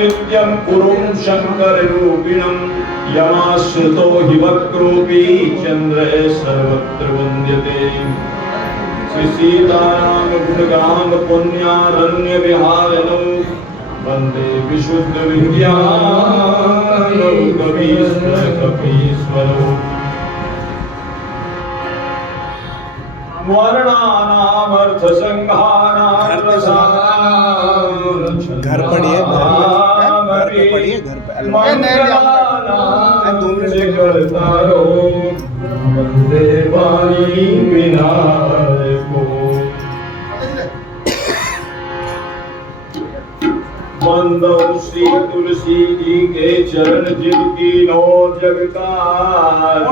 नित्यं पुरुं शङ्कररूपिणं यमाश्रितो हि वक्रोऽपि चन्द्रे सर्वत्र वन्द्यते श्री सीताराम गुणगान पुण्यारण्य विहारिणो वन्दे विशुद्ध विज्ञानो कपीश्वरो वर्णानामर्थ संघानां घर पढ़िए घर पे करतारो वंदे वाणी विनायको वंदो श्री तुलसी जी के चरण जिनकी नो जगतार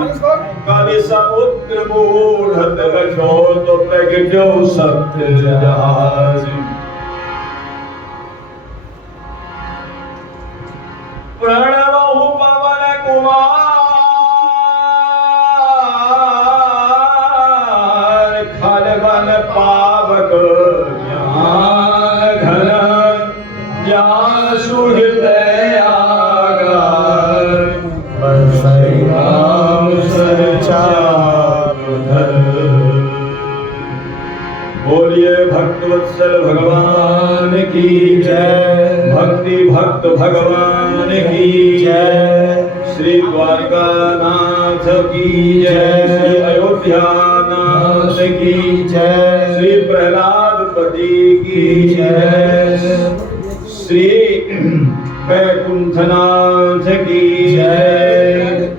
कवि समुद्र मूढ़त कछो तो प्रगटो सत्य जहाज प्रणवहु पवन कुमार खलबल पावक ज्ञान घन ज्ञान सुहृदय आगर राम सरचापधर बोलिए भक्तवत्सल भगवान की जय भक्ति भक्त भगवान की जय श्री द्वारकानाथ की जय श्री अयोध्यानाथ की जय श्री प्रहलादपति की जय श्री वैकुंठनाथ की जय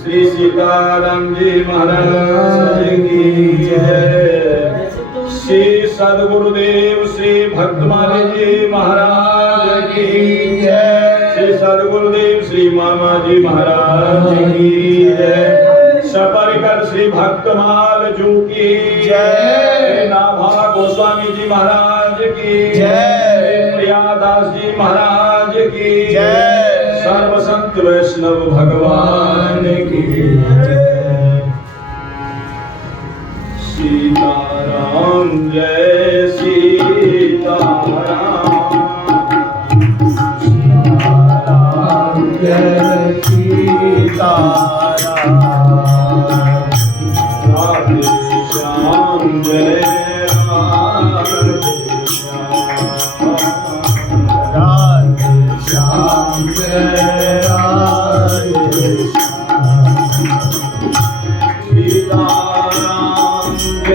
श्री सीताराम जी महाराज की जय श्री सद्गुरुदेव श्री भक्तमाली जी महाराज की जय श्री सद्गुरुदेव श्री मामा जी महाराज की जय सपरिकर श्री भक्तमाल जू की जय नाभा गोस्वामी जी महाराज की जय प्रियादास जी महाराज की जय सर्व संत वैष्णव भगवान की जय सीताराम जय सीताराम सीताराम जय सीताराम राधे श्याम जय राधे श्याम जय राधे सीताराम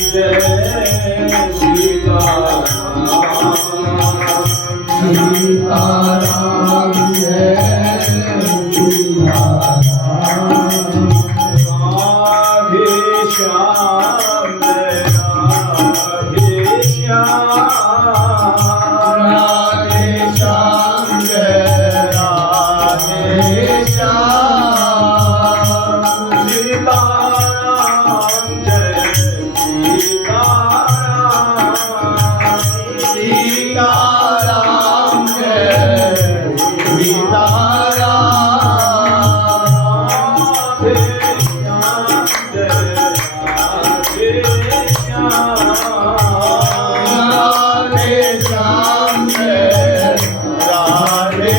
जय सीताराम सीताराम राधे श्याम जय राधे श्याम राधे श्याम जय राधे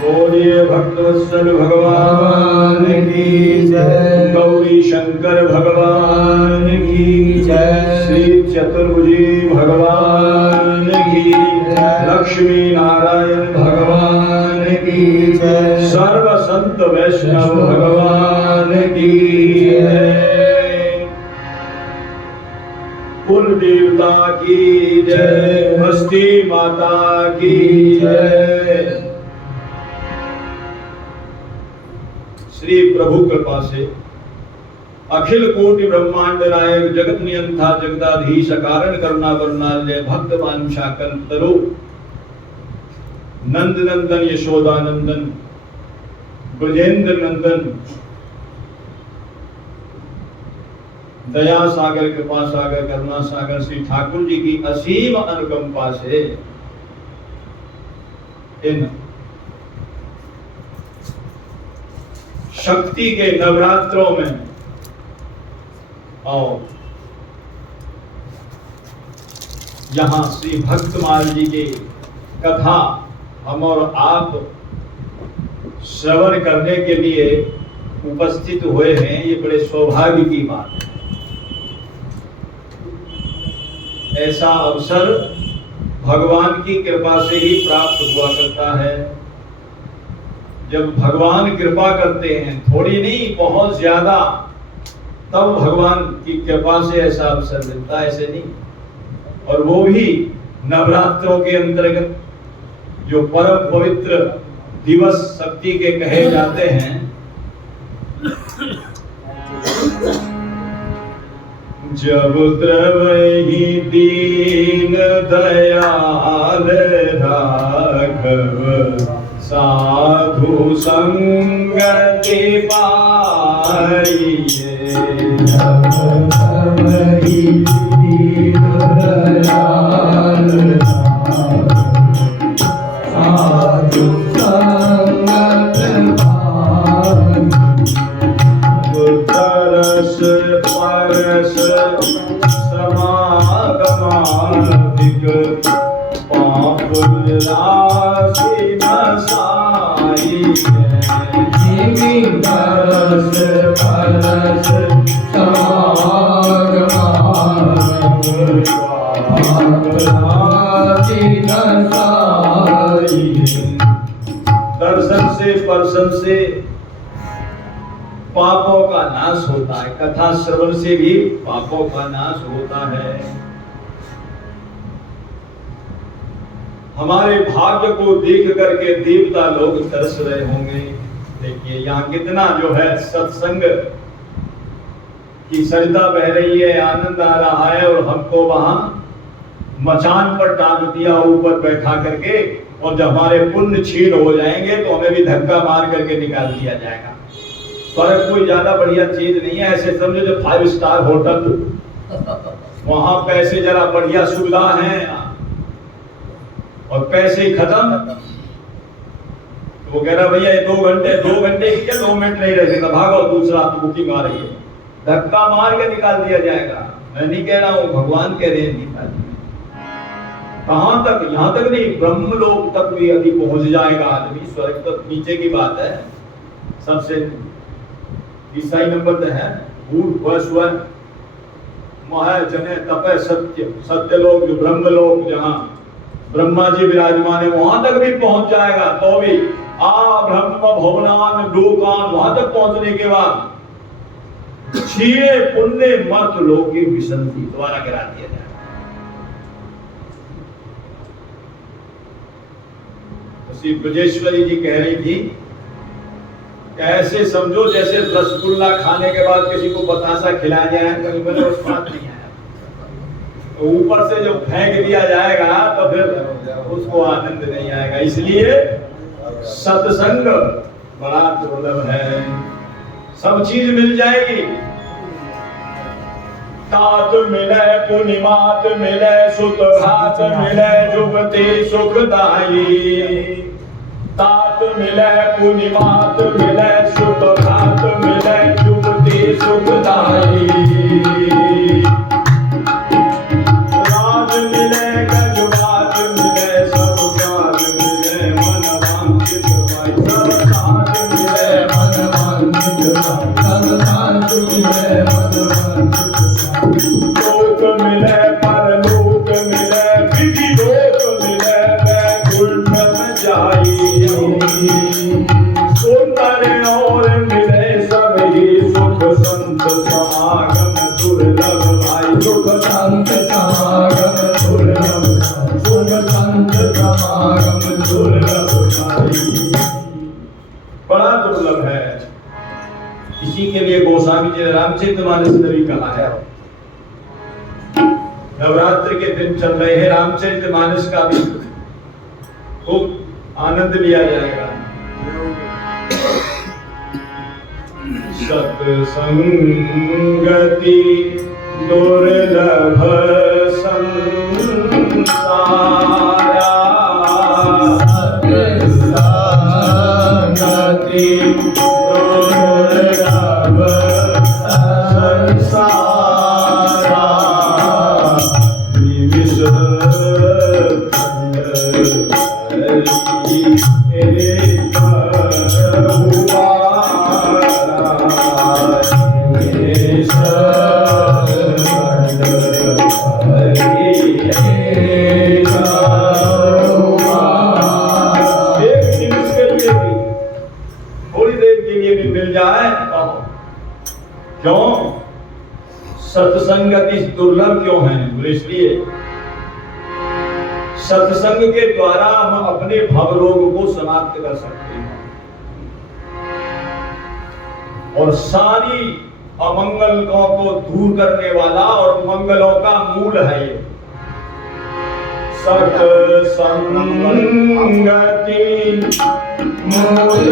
बोलिए भक्तवत्सल भगवान की जय, गौरी शंकर भगवान की जय, श्री चतुर्भुजी भगवान की जय, लक्ष्मी नारायण भगवान की जय, सर्व संत वैष्णव भगवान की जय, कुल देवता की जय, हस्ती माता की जय। श्री प्रभु कृपा से अखिल कोटि ब्रह्मांड नायक जगत नियंता जगदाधीश कारण करुणा वरुणालय भक्त वांछा कल्पतरो नंद नंदन यशोदानंदन ब्रजेंद्र नंदन दया सागर कृपा सागर करुणा सागर श्री ठाकुर जी की असीम अनुकंपा से इन शक्ति के नवरात्रों में और यहां श्री भक्तमाल जी की कथा हम और आप श्रवण करने के लिए उपस्थित हुए हैं, ये बड़े सौभाग्य की बात है। ऐसा अवसर भगवान की कृपा से ही प्राप्त हुआ करता है। जब भगवान कृपा करते हैं, थोड़ी नहीं बहुत ज्यादा, तब भगवान की कृपा से ऐसा अवसर मिलता है, ऐसे नहीं। और वो भी नवरात्रों के अंतर्गत जो परम पवित्र दिवस शक्ति के कहे जाते हैं, जब द्रवहि दीन दयाल राघव साधु संगति पाइए, जब द्रवहि दीन दयाल साधु संगति पाइए, तरस परस समागमाधिक पाप राशि नसाई है, तरस परस समागमाधिक पाप राशि नसाई है। दर्शन से परसन से पापों का नाश होता है, कथा श्रवण से भी पापों का नाश होता है। हमारे भाग्य को देख करके देवता लोग तरस रहे होंगे। देखिए यहाँ कितना जो है सत्संग की सरिता बह रही है, आनंद आ रहा है, और हमको वहां मचान पर टांग दिया ऊपर बैठा करके, और जब हमारे पुण्य क्षीण हो जाएंगे तो हमें भी धक्का मार करके निकाल दिया जाएगा। स्वर्ग कोई ज्यादा बढ़िया चीज नहीं है, ऐसे समझो जो 5 स्टार होटल, वहां पैसे जरा बढ़िया सुविधा है और पैसे खत्म, तो वो कह रहा भैया ये 2 घंटे की क्या 2 मिनट नहीं रह सकता, भागो दूसरा बुकिंग आ रही है, धक्का मार के निकाल दिया जाएगा। मैं नहीं कह रहा हूं, भगवान कह रहे हैं निकाल। कहां तक, यहां तक नहीं, ब्रह्मलोक तक भी यदि पहुंच जाएगा आदमी, स्वर्ग तक नीचे की बात है। सबसे ईसाई नंबर तो है जने तपे सत्य लोग, जो ब्रह्म लोग, जहां ब्रह्मा जी विराजमान है, वहां तक भी पहुंच जाएगा। तो भी ब्रह्म भवनान लोकान, वहां तक पहुंचने के बाद क्षीणे पुण्य मर्त लोग की विसंति दोबारा करा दिया जाएगा। श्री ब्रजेश्वरी जी कह रही थी, ऐसे समझो जैसे रसगुल्ला खाने के बाद किसी को बतासा खिलाया जाए, कहीं मैंने उस बात नहीं आया, तो ऊपर से जो फेंक दिया जाएगा तो फिर उसको आनंद नहीं आएगा। इसलिए सत्संग बड़ा दुर्लभ है। सब चीज मिल जाएगी, तात मिले पुनिमात मिले सुत भात मिले जुगति सुखदाई। तात मिले पुनिमात मिले सुत भात मिले जुगति सुखदाई। राज मिले गजबाज मिले सब साज मिले मन वांछित पाई। सब साज मिले मन वांछित पाई। सब साज मिले मन वांछित पाई। लोक मिले परलोक मिले विधि लोक मिले वैकुंठ में जाई। सुंदर और मिले सभी सुख संत समागम दुर्लभ भाई। सुख संत समागम दुर्लभ। सुख संत समागम दुर्लभ भाई। बड़ा दुर्लभ है। इसी के लिए गोस्वामी जी ने रामचरितमानस में भी कहा है। नवरात्र के दिन चल रहे हैं, रामचरितमानस का भी खूब आनंद लिया जाएगा। सत्संगति दुर्लभ संसारा। सत्संगति दुर्लभ संसारा। निमिष क्यों सत्संगति दुर्लभ क्यों है? बोले इसलिए सत्संग के द्वारा हम अपने भवरोग को समाप्त कर सकते हैं और सारी अमंगलों को दूर करने वाला और मंगलों का मूल है ये सत्संगति मूल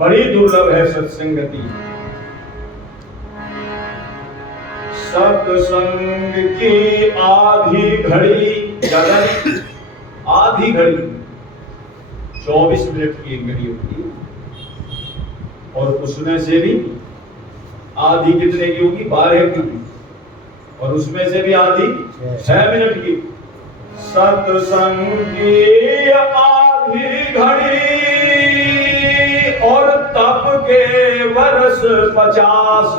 बड़ी दुर्लभ है सत्संगति। सत्संग की आधी घड़ी आधी घड़ी 24 मिनट की एक घड़ी होती है और उसमें से भी आधी कितने की होगी? 12 की। और उसमें से भी आधी 6 मिनट की। सत्संग की आधी घड़ी और तप के वर्ष 50।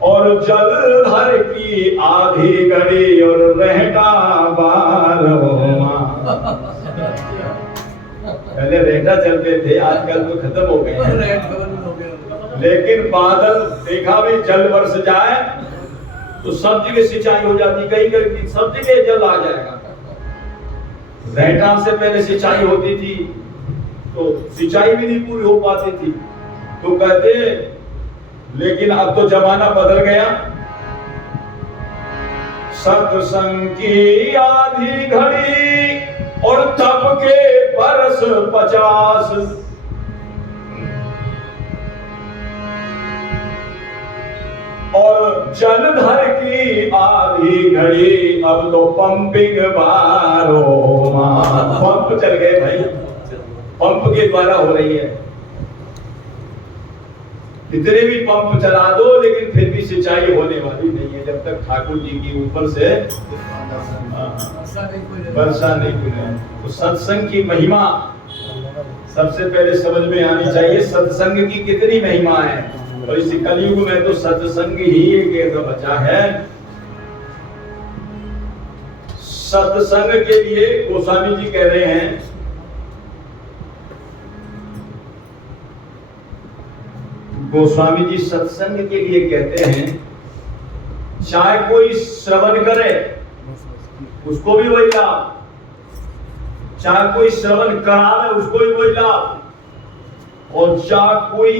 और जलधर की आधी घड़ी और रहता 12वां। पहले रहता चलते थे, आजकल तो खत्म हो गए हैं। लेकिन बादल देखा भी जल बरस जाए तो सब जगह सिंचाई हो जाती, कहीं कहीं सब जगह जल आ जाएगा। रहता से पहले सिंचाई होती थी तो सिंचाई भी नहीं पूरी हो पाती थी। तो कहते लेकिन अब तो जमाना बदल गया। सत्संग की आधी घड़ी और तप के बरस 50। और जलधर की आधी घड़ी अब तो पंपिंग 12वां। पंप चल गए भाई, पंप के द्वारा हो रही है। जितने भी पंप चला दो लेकिन फिर भी सिंचाई होने वाली नहीं है जब तक ठाकुर जी की ऊपर से वर्षा नहीं हुई। तो सत्संग की महिमा सबसे पहले समझ में आनी चाहिए। सत्संग की कितनी महिमा है, और इस कलयुग में तो सत्संग ही एक बचा है। सत्संग के लिए गोस्वामी जी कह रहे हैं, गोस्वामी जी सत्संग के लिए कहते हैं, चाहे कोई श्रवण करे उसको भी वही लाभ, चाहे कोई श्रवण करावे उसको भी वही लाभ, और चाहे कोई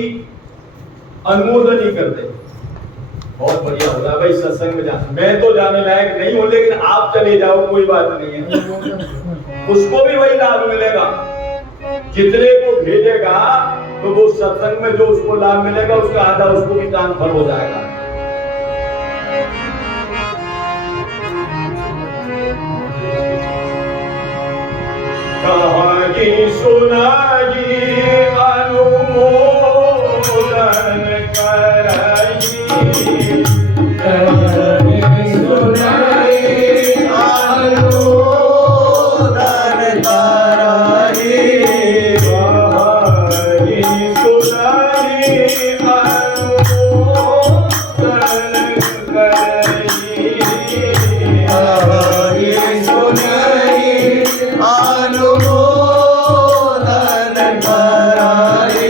अनुमोदन ही कर दे। बहुत बढ़िया होगा भाई सत्संग में जाना। मैं तो जाने लायक नहीं हूं लेकिन आप चले जाओ कोई बात नहीं है, उसको भी वही लाभ मिलेगा। जितने को भेजेगा तो वो सत्संग में जो उसको लाभ मिलेगा उसका आधा उसको भी ट्रांसफर हो जाएगा। कहानी सुनाई अनुमोदन कराई, कहानी सुनाई अनुमोदन कराई, कहानी सुनाई अनुमोदन कराई, कहानी सुनाई अनुमोदन कराई।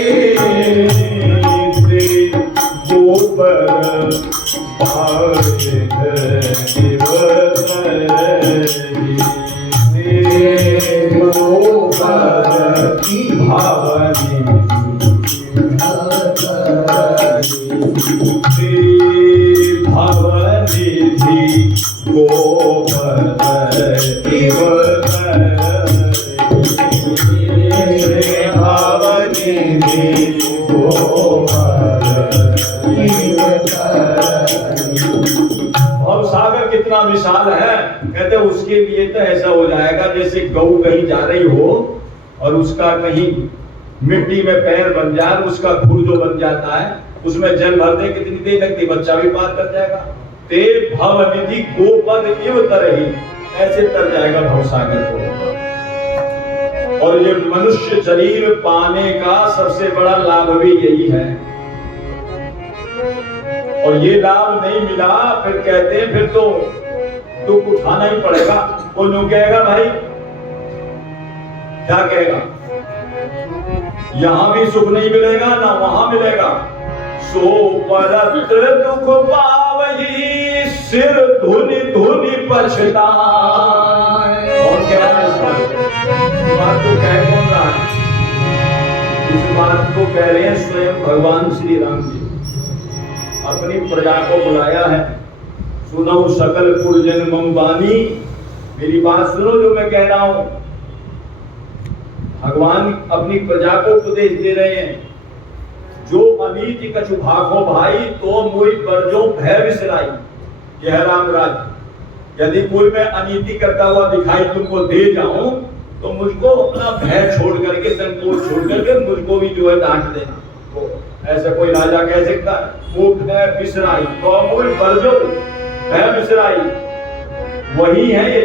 गोबर कितना विशाल है। कहते उसके लिए तो ऐसा हो जाएगा जैसे गऊ कहीं जा रही हो और उसका कहीं मिट्टी में पैर बन जाए, उसका खुर जो बन जाता है उसमें जल भर दे, कितनी देर लगती, बच्चा भी पार कर जाएगा। ते भव निधि गोपद इव तरही, ऐसे तर जाएगा भवसागर को। और ये मनुष्य शरीर पाने का सबसे बड़ा लाभ भी यही है। और ये लाभ नहीं मिला फिर कहते हैं फिर तो दुख उठाना ही पड़ेगा। वो नो कहेगा भाई, क्या कहेगा, यहां भी सुख नहीं मिलेगा ना वहां मिलेगा। सो परत्र दुख पावही सिर धुनि धुनि पछताए। और क्या है इस बात को कह कौन रहा है? इस बात को कह रहे हैं स्वयं भगवान श्री राम जी। अपनी प्रजा को बुलाया है, सुनो सकल पुरजन मम वाणी, मेरी बात सुनो जो मैं कह रहा हूं। भगवान अपनी प्रजा को उपदेश दे रहे हैं, जो अनीति कछु भागो भाई तो मोई बरजो भय विसराई। यह राम राज, यदि कोई मैं अनीति करता हुआ दिखाई तुमको दे जाऊं तो मुझको अपना भय छोड़ करके, संकोच छोड़ करके मुझको भी जो है डांट देना। तो ऐसा कोई राजा कह सकता है? वो भय विसराई तो मोई बरजो भय विसराई, वही है ये।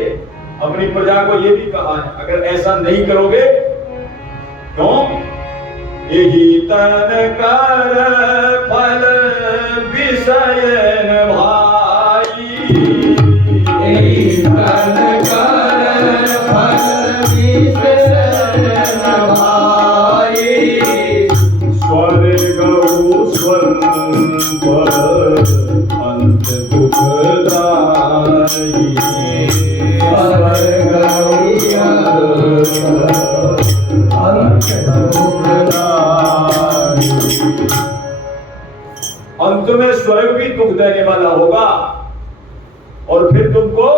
अपनी प्रजा को ये भी कहा है, अगर ऐसा नहीं करोगे क्यों? यही तन कर फल शयन भाई, फल कर फल विषयन भाई, स्वर्ग स्वरूप अंत दुखदाई, स्वर्ग अंत दुखदाई। अंत में स्वर्ग भी दुख देने वाला होगा और फिर तुमको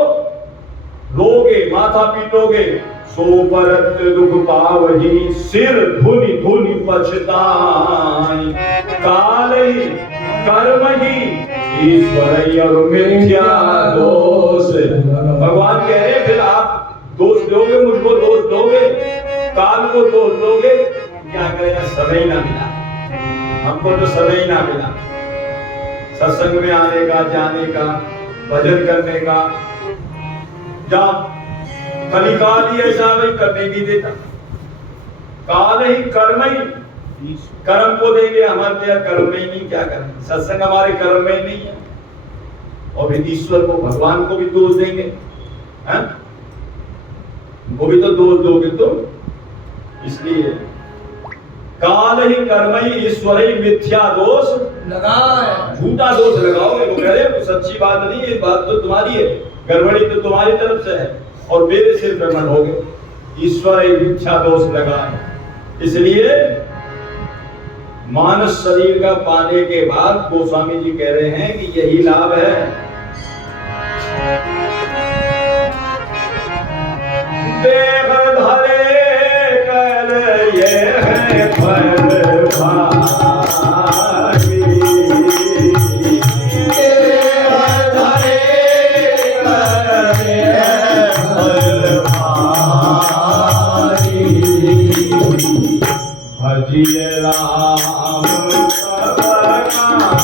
रोगे, माथा पीटोगे। सो परत दुख पावही, सिर धुनि धुनि पछताई, काल ही कर्म ही ईश्वर और मिथ्या दोष। भगवान कह रहे फिर आप दोष दोगे, मुझको दोष दोगे, काल को दोष दोगे, क्या करेगा? समय ना मिला हमको, तो समय ना मिला सत्संग में आने का, जाने का, भजन करने का। जा कलिकाल ही ऐसा नहीं करने की देता, काल ही कर्म ही, कर्म को देंगे हमारे क्या कर्म में ही नहीं, क्या करेंगे? सत्संग हमारे कर्म में ही नहीं है और फिर ईश्वर को, भगवान को भी दोष देंगे, हैं? वो भी तो दोष दोगे तुम। इसलिए काल ही कर्म ही ईश्वर ही मिथ्या दोष लगाए, झूठा दोष लगाओगे। वो कह रहे सच्ची बात नहीं है, बात तो तुम्हारी है, गड़बड़ी तो तुम्हारी तरफ से है और मेरे सिर पे मढ़ोगे। ईश्वर ही मिथ्या दोष लगाए। इसलिए मानस शरीर का पाने के बाद गोस्वामी जी कह रहे हैं कि यही लाभ है। देह धरे कर ये है फल भागी, देह धरे कर ये फल भागी, भजिए राम सब काम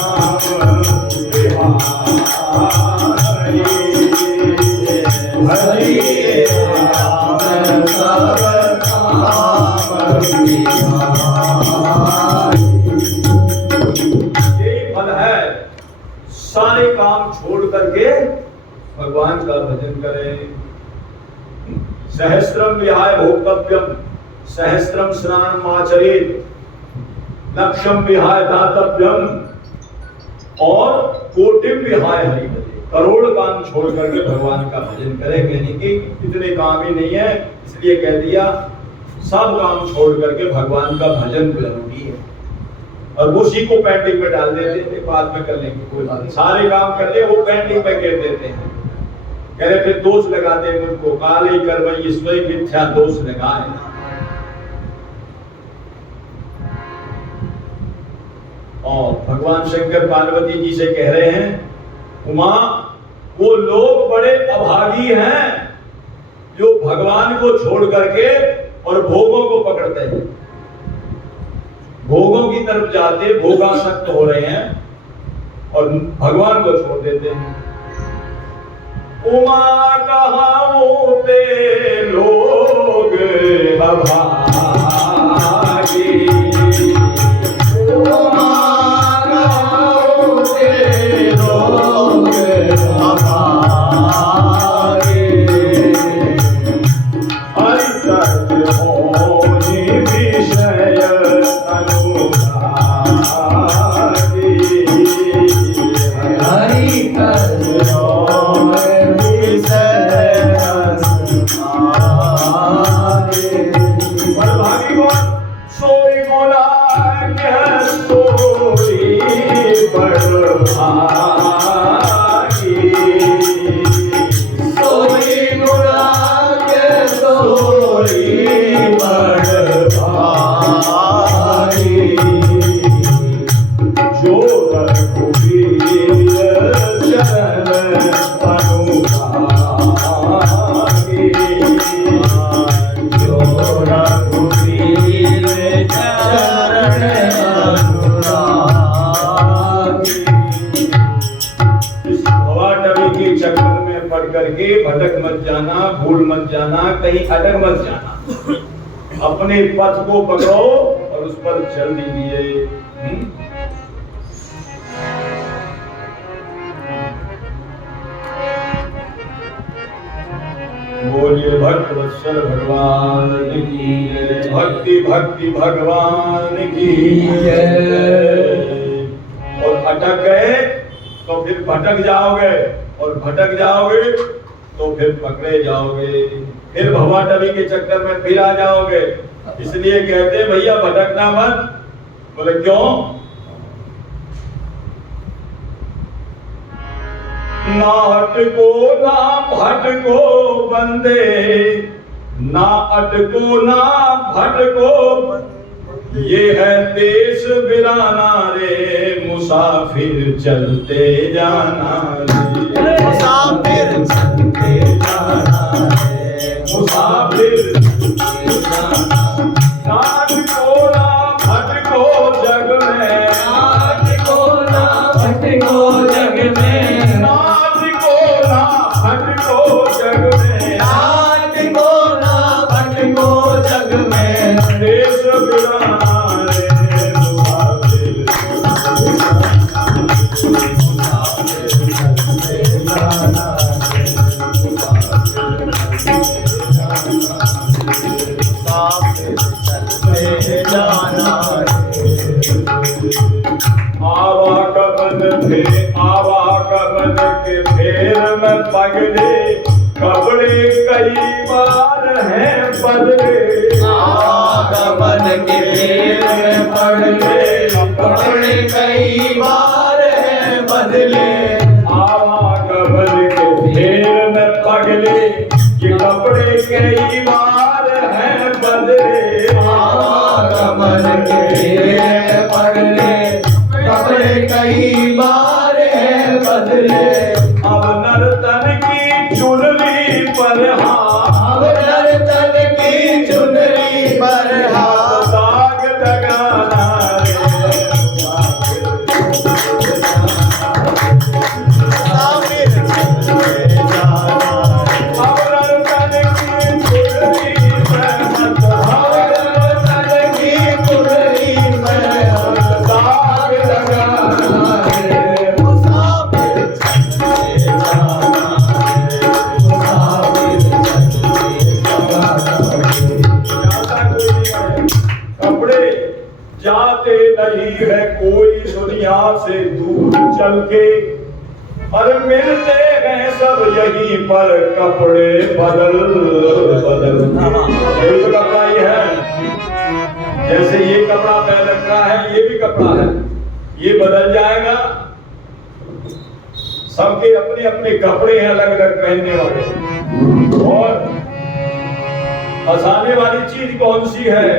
बिहारी, भजिए राम सब काम बिहारी। यही फल है, सारे काम छोड़ करके भगवान का भजन करें। सहस्त्रम विहाय भोक्तव्यम, सहस्त्रम स्नानम आचरेत, लक्षम विहाय दातव्यम और कोटिम विहाय हरि भजे। करोड़ काम छोड़ करके भगवान का भजन करें। कहने की इतने काम ही नहीं है, इसलिए कह दिया सब काम छोड़ करके भगवान का भजन जरूरी है। और उसी को पेंडिंग में डाल देते थे, बाद में कर लेंगे, कोई बात नहीं, सारे काम कर ले, वो पेंडिंग में गिर देते हैं। कह रहे फिर दोष लगाते हैं उनको, काले कर्म ईश्वर मिथ्या दोष लगाए। और भगवान शंकर पार्वती जी से कह रहे हैं, उमा वो लोग बड़े अभागी हैं जो भगवान को छोड़ करके और भोगों को पकड़ते हैं, भोगों की तरफ जाते, भोगासक्त हो रहे हैं और भगवान को छोड़ देते हैं। उमा कहाते लोग अभागी, उमा कहाते लोग अभागी, हरि तत्व होनि विषय अनुरागी, हरि तत्व भटक मत जाना, भूल मत जाना, कहीं अटक मत जाना। अपने पथ को पकड़ो और उस पर चल दीजिए। बोलिए भक्त वत्सल भगवान की जय। भक्ति भक्ति भगवान की जय। और अटक गए तो फिर भटक जाओगे, और भटक जाओगे तो फिर पकड़े जाओगे, फिर भवा टवी के चक्कर में फिर आ जाओगे। इसलिए कहते हैं भैया भटकना मत। बोले क्यों? ना हटको ना भटको बंदे, ना अटको ना भटको, ये है देश बिराना रे, मुसाफिर चलते जाना रे, मुसाफिर चलते जाना है, मुसाफिर चलते जाना। ना अटको ना भटको जग में, ना अटको ना भटको जग में, ना अटको ना भटको जग में, ना अटको ना भटको जग में, देश बिराना रे, मुसाफिर आवागमन के फेर में पगले, कपड़े कई बार हैं बदले। आवागमन के फेर में पगले, कपड़े कई बार हैं बदले। आवागमन के फेर में पगले, ये कपड़े कई बार हैं बदले। आवागमन के फेर में पगले, कपड़े कई बार हैं बदले। अब नर्तन की चुनरी पर अब नर्तन की चुनरी पर हाथ, दाग लगाना मुसाफिर चलते जाना है। अब नर्तन की चुनरी पर मत अब नर्तन की चुनरी पर हाथ, दाग लगाना रे। मुसाफिर चलते जाना है, मुसाफिर चलते जाना है। जाता कोई नहीं है, कपड़े जाते नहीं है कोई दुनिया से दूर चल के, और मिलते हैं सब यहीं पर कपड़े बदल बदल। ये तो कपड़ा ये है, जैसे ये कपड़ा पहन रखा है, ये भी कपड़ा है, ये बदल जाएगा। सबके अपने अपने कपड़े हैं अलग अलग पहनने वाले। और हंसाने वाली चीज कौन सी है?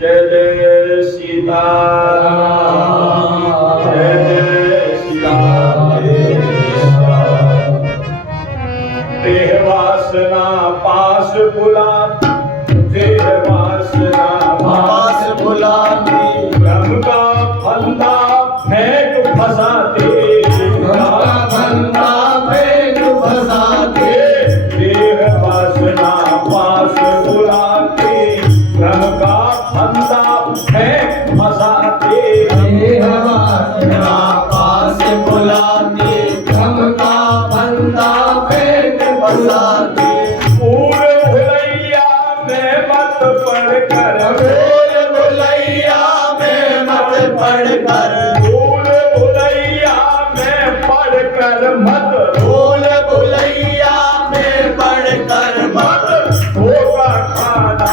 जय जय सीता, जय जय सीता। देह वासना पास बुला, देह वासना पास बुलाती, ब्रह्म का फंदा फेंक फंसाते, बंदा फेंक फंसाते। देह वासना पास बुलाते, ब्रह्म का फंदा फेंक फंसाते। देह वासना पास बुलाती, हम का बंदा फेंक फंसाती। भूल भुलैया में मत पड़कर, भूल भुलैया में मत पड़कर, भूल भुलैया में पड़कर मत, भूल भुलैया में पड़कर मत। धोखा खाना।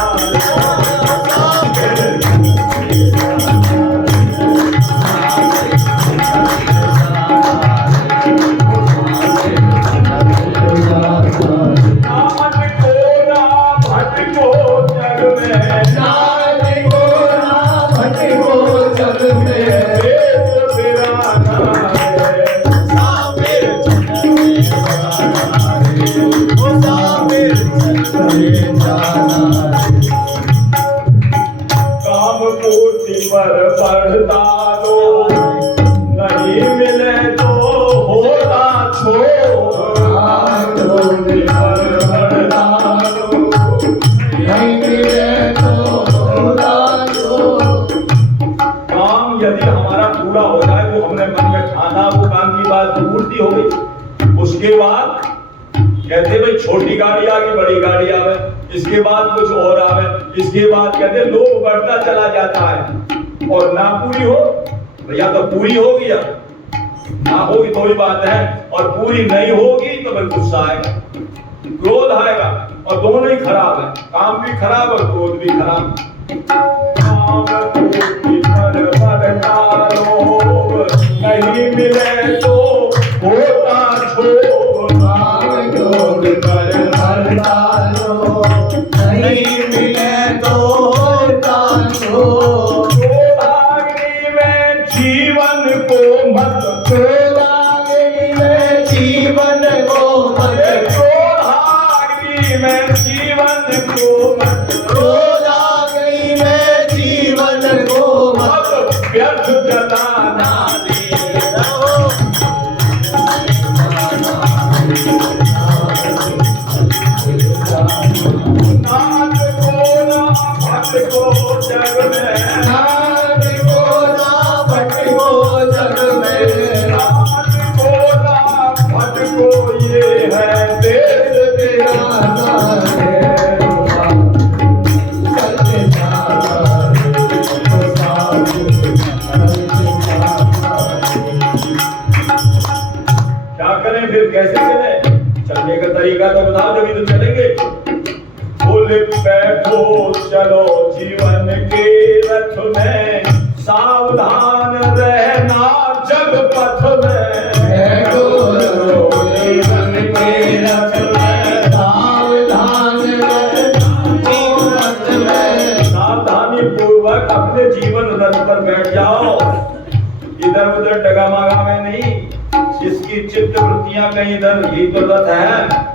नाम को ना भटको जग में, नाच को ना भटको जग में, देश बिराना है। मुसाफिर चलते जाना है, मुसाफिर चलते जाना है। काम पूर्ति पर बढ़ता लो, नहीं मिले तो होता छोड़। काम पूर्ति पर बढ़ता लो, नहीं मिले तो होता छोड़। काम यदि हमारा पूरा हो जाए, जो हमने मन में ठाना, वो काम की बात पूर्ति हो गई। उसके बाद कहते भाई छोटी गाड़ी आ गई, बड़ी गाड़ी आवे, इसके बाद कुछ और आवे, इसके बाद कहते लोभ बढ़ता चला जाता है और ना पूरी हो भैया तो पूरी होगी या ना होगी तो ही बात है, और पूरी नहीं होगी तो फिर गुस्सा आएगा, क्रोध आएगा, और दोनों ही खराब है, काम भी खराब और क्रोध भी खराब। नहीं मिले तो होता छोड़, नहीं मिले तो होता छोड़, में जीवन को मत जीवन को मत में जीवन को मत रोला गई मैं जीवन को मत व्यर्थ जताना दे रहो। नाथ को ना भक्त को जग में, नाथ को ना भक्त को जग में, नाथ को ना भक्त को ये है देश तेरा नाम है चलते जाना है साथ चलते जाना। क्या करें फिर, कैसे चले? चलने का तरीका तो बता दो, तो चलेंगे। बोल बैठो चलो जीवन के रथ में, सावधान रहना जग पथ में। बैठो जीवन के रथ में, सावधान रहना जीवन में। सावधानी पूर्वक अपने जीवन रथ पर बैठ जाओ, इधर उधर डगामागा में नहीं। जिसकी चित्त वृत्तियां कहीं इधर, यही तो रथ है।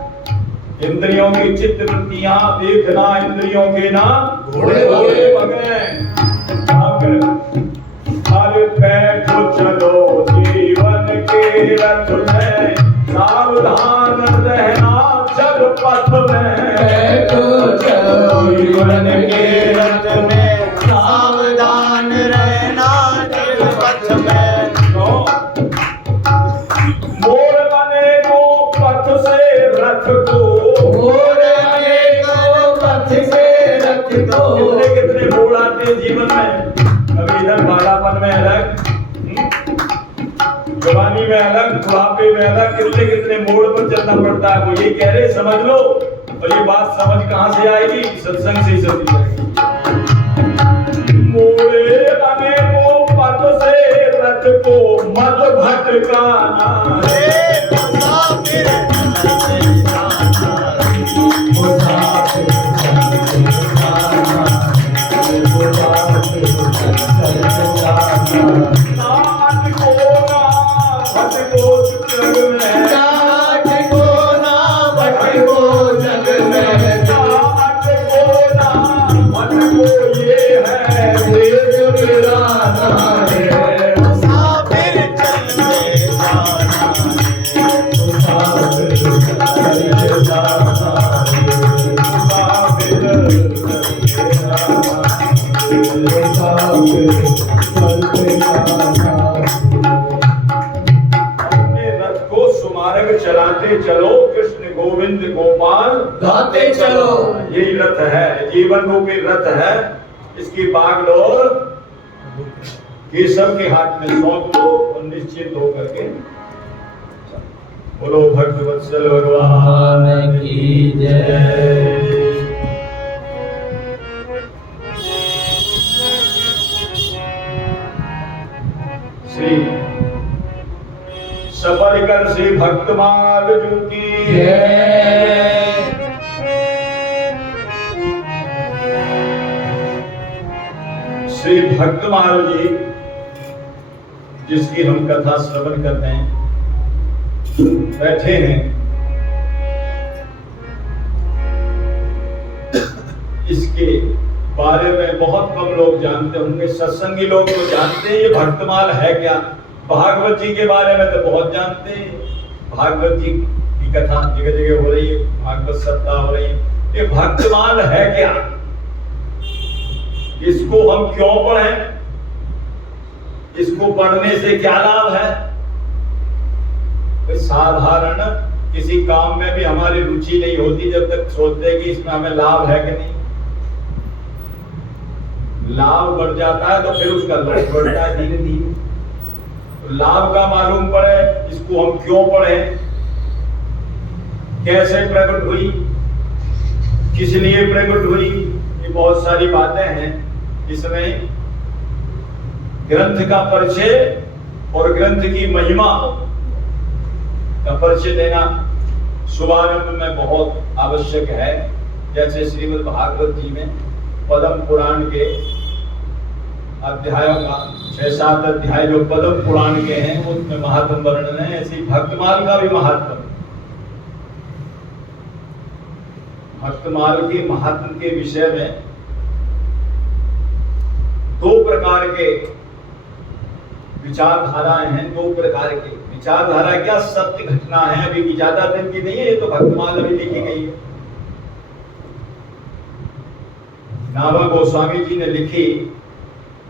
इंद्रियों की चित्त वृत्तियां देखना, इंद्रियों के ना घोड़े घोड़े भगे। अरे बैठो चलो जीवन के रथ में, सावधान रहना जग पथ में। बैठो चलो जीवन के रथ में, सावधान रहना जग पथ में। मोड़ बने को पथ से रथ को, मोड़ बने को पथ से रथ को। कितने कितने मोड़ आते हैं जीवन में। कभी इधर बालापन में अलग, जवानी में अलग, बुढ़ापे में अलग, कितने कितने मोड़ पर चलना पड़ता है। वो ये कह रहे समझ लो, और ये बात समझ कहां से आएगी? सत्संग से ही समझ जाएगी। मोड़े बने को पथ से रथ को, मत भटकाना रे। मुसाफिर चलते जाना, मुसाफिर चलते जाना, मुसाफिर चलते जाना। नाथ को ना भट को जग में, नाथ को ना भट को जग में, नाथ को ना भट को ये है देश तेरा नाम है। मुसाफिर चलते जाना, मुसाफिर चलते जाना, मुसाफिर चलते जाना। मुसाफिर चलते जाना। अपने रथ को सुमार्ग चलाते चलो, कृष्ण गोविंद गोपाल गाते चलो। यही रथ है, जीवन रूपी रथ है। इसकी बागडोर केशव के हाथ में सौंप दो और निश्चित होकर के बोलो भक्तवत्सल भगवान की जय। श्री सफल कर श्री भक्तमाल जू की जय। श्री भक्तमाल जी जिसकी हम कथा श्रवण करते हैं, बैठे हैं। इसके बारे में बहुत कम लोग जानते होंगे, सत्संगी लोग तो जानते हैं ये भक्तमाल है क्या। भागवत जी के बारे में तो बहुत जानते हैं, भागवत जी की कथा जगह जगह हो रही है, भागवत सप्ताह हो रही है। ये भक्तमाल है क्या, इसको हम क्यों पढ़ें, इसको पढ़ने से क्या लाभ है? साधारण किसी काम में भी हमारी रुचि नहीं होती जब तक सोचते हैं कि इसमें हमें लाभ है कि नहीं। लाभ बढ़ जाता है तो फिर उसका लोभ बढ़ता है धीरे धीरे। तो लाभ का मालूम पड़े, इसको हम क्यों पढ़े, कैसे प्रकट हुई, किस लिए प्रकट हुई, ये बहुत सारी बातें हैं। इसमें ग्रंथ का परिचय और ग्रंथ की महिमा का परिचय देना शुभारंभ में बहुत आवश्यक है। जैसे श्रीमद् भागवत जी में पद्म पुराण के अध्यायों का 6-7 अध्याय जो पद्म पुराण के हैं उसमें महात्म वर्णन है, ऐसे भक्तमाल का भी महात्म। भक्तमाल के महात्म के विषय में 2 प्रकार के विचारधाराएं हैं। 2 प्रकार के विचारधारा क्या, सत्य घटना है, अभी की ज्यादा दिन की नहीं है, ये तो भक्तमाल अभी लिखी गई है। नाभा गोस्वामी जी ने लिखी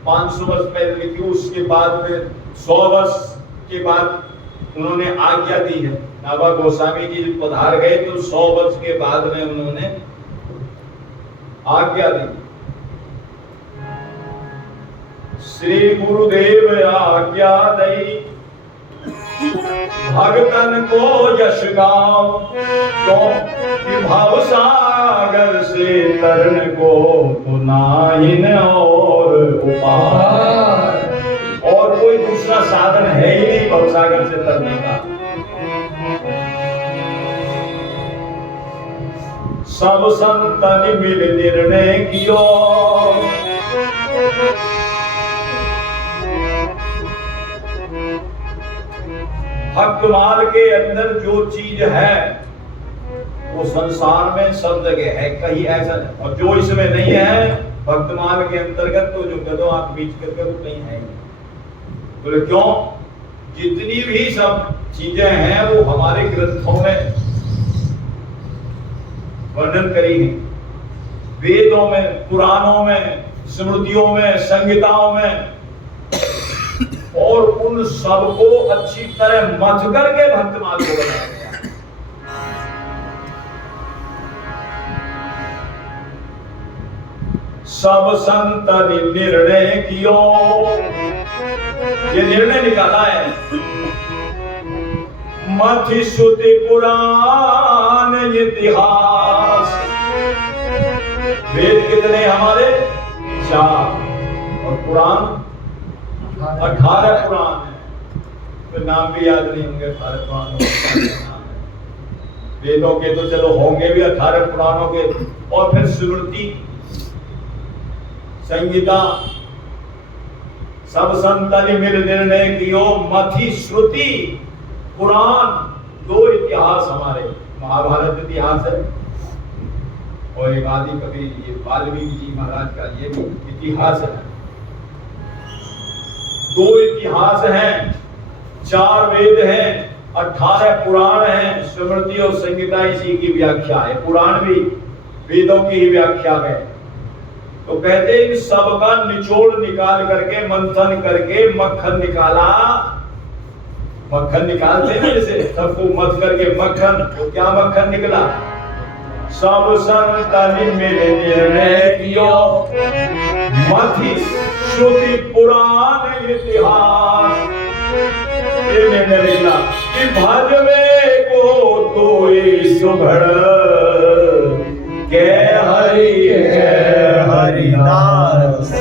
500 वर्ष पहले लिखी, उसके बाद में 100 वर्ष के बाद उन्होंने आज्ञा दी है। नाभा गोस्वामी जी पधार गए तो 100 वर्ष के बाद में उन्होंने आज्ञा दी। श्री गुरुदेव आज्ञा दई भगतन को यश गाओ, तो विभाव सागर से तरन को तो नाहिन और उपाय। और कोई दूसरा साधन है ही नहीं भवसागर से तरने का। सब संतन मिल निर्णय कियो, भक्तमाल के अंदर जो चीज है वो संसार में सब जगह है, कहीं ऐसा नहीं। और जो इसमें नहीं है भक्तमाल के अंतर्गत तो जो कदों आप बीच करके वो कहीं है नहीं। बोले क्यों? जितनी भी सब चीजें हैं वो हमारे ग्रंथों में वर्णन करी है, वेदों में, पुराणों में, स्मृतियों में, संहिताओं में, और उन सबको अच्छी तरह मथ करके भक्तमाल को बनाया गया। सब संत निर्णय कियो, ये निर्णय निकाला है। मथि श्रुति पुराण इतिहास, वेद कितने हमारे? 4, और पुराण 18 पुराण है। तो नाम भी याद नहीं होंगे 18 पुराणों के। वेदों के तो चलो होंगे भी 18 पुराणों के, और फिर स्मृति, संहिता, सब संतन मिल निर्णय कियो, मथि श्रुति पुराण, 2 इतिहास हमारे। महाभारत इतिहास है और एक आदि कवि ये वाल्मीकि जी महाराज का ये भी इतिहास है। 2 इतिहास हैं, 4 वेद हैं, 18 पुराण हैं, स्मृति और संहिता इसी की व्याख्या है। पुराण भी वेदों की ही व्याख्या है। तो कहते इन सब का निचोड़ निकाल करके, मंथन करके मक्खन निकाला। मक्खन निकालते हैं जैसे सबको मथ करके मक्खन, तो क्या मक्खन निकला? सब संतन मिल निर्णय कियो, मथि श्रुति पुराण इतिहास। ये निर्णय निकला कि भजवे को तो सुभड़ के हरि है हरिदास।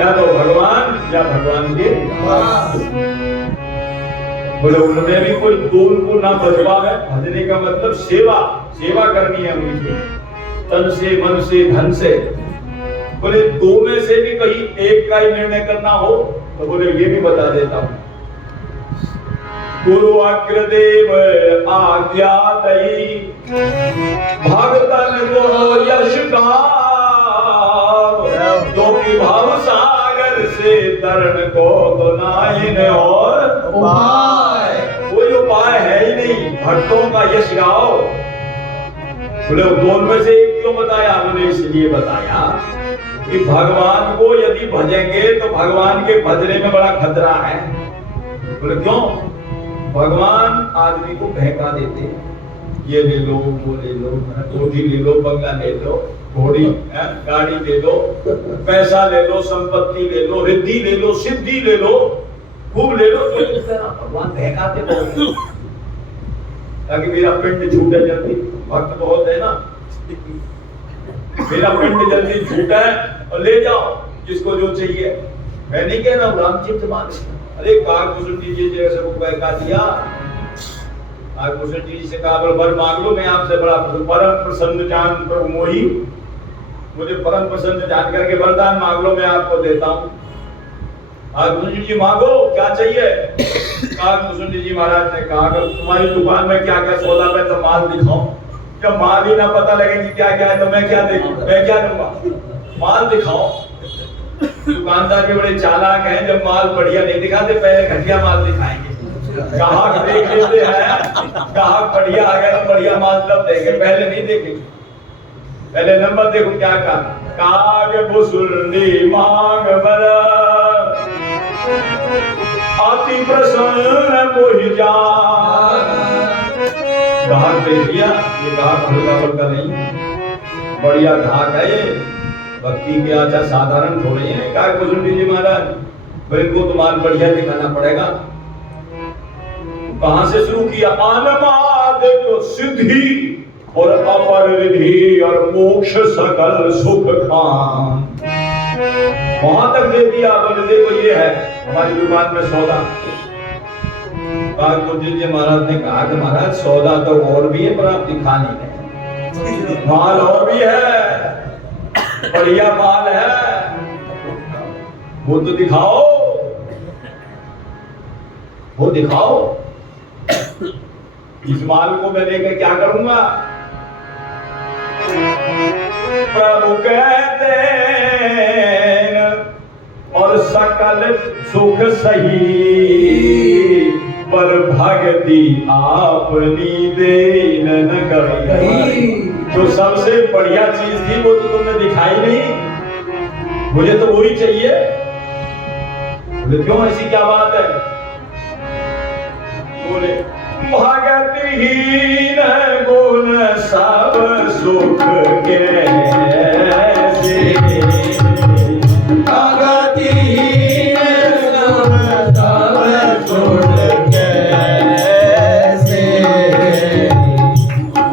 या तो भगवान या भगवान के दास। बोले उनमें भी कोई दूर को ना बजवा है। भजने का मतलब सेवा, सेवा करनी है उनकी, तन से, मन से, धन से। बोले 2 में से भी कहीं एक का ही निर्णय करना हो तो बोले ये भी बता देता हूं। गुरु अग्रदेव आज्ञा दई, भगतन को यश गाओ, जो कि भव सागर से तरण को तो नाहिन और उपाय। कोई उपाय है ही नहीं, भक्तों का यश गाओ। बोले 2 में से एक क्यों बताया? उन्होंने इसलिए बताया कि भगवान को यदि भजेंगे तो भगवान के भजने में बड़ा खतरा है। बोले क्यों? भगवान आदमी को बहका देते हैं, ये ले लो, वो ले लो, गोदी ले लो, बंगला ले लो, घोड़ी गाड़ी ले लो, पैसा ले लो, संपत्ति ले लो, रिद्धि ले लो, सिद्धि ले लो, खूब ले लो। तो भगवान बहकाते बहुत, ताकि मेरा पिंड छूटे जल्दी। भक्त बहुत है ना, मेरा पिंड जल्दी छूटा है और ले जाओ जिसको जो चाहिए। मैं नहीं कह रहा हूँ रामचित माने, अरे काकभूषण जी जैसे को बहका दिया, काकभूषण जी से कहा वर मांग लो, मैं आपसे बड़ा परम प्रसन्न जान प्रभु मोही, मुझे परम प्रसन्न जान करके वरदान मांग लो, मैं आपको देता हूँ। काकभूषण जी मांगो, क्या चाहिए? काकभूषण जी महाराज ने कहा अगर तुम्हारी दुकान में क्या क्या सौदा है तो माल दिखाओ। जब माल ही ना पता लगे कि क्या क्या है तो मैं क्या देखूं, मैं क्या दूंगा? माल दिखाओ। दुकानदार भी बड़े चालाक हैं, जब माल बढ़िया नहीं दिखाते पहले घटिया माल दिखाएंगे। ग्राहक देख लेते हैं, ग्राहक बढ़िया आ गया तो बढ़िया माल तब देंगे, पहले नहीं देखेंगे। पहले नंबर देखो क्या कहा, काकभूषणी मांग बरा अति प्रसन्न मोहि जान। ग्राहक देख लिया, ये ग्राहक हल्का फुल्का नहीं, बढ़िया ग्राहक है ये, भक्ति के आचार साधारण थोड़े हैं। काकभूषण जी महाराज, फिर इनको तो माल बढ़िया दिखाना पड़ेगा। कहां से शुरू किया? अनमाद तो सिद्धि और अपर रिधि और मोक्ष सकल सुख खान, वहां तक दे दिया। बोले देखो ये है हमारी दुकान में सौदा। काकभूषण जी महाराज ने कहा कि महाराज सौदा तो और भी है पर आप दिखा नहीं रहे, माल और भी है, बढ़िया माल है, वो तो दिखाओ, वो दिखाओ। इस माल को मैं लेकर क्या करूंगा? प्रभु कहते और सकल सुख सही, पर भक्ति आपनी देन न करी। जो सबसे बढ़िया चीज थी वो तो तुमने दिखाई नहीं, मुझे तो वही चाहिए। बोले क्यों, ऐसी क्या बात है? बोले भगतिहीन गुण सब सुख कैसे, भगतिहीन गुण सब सुख कैसे,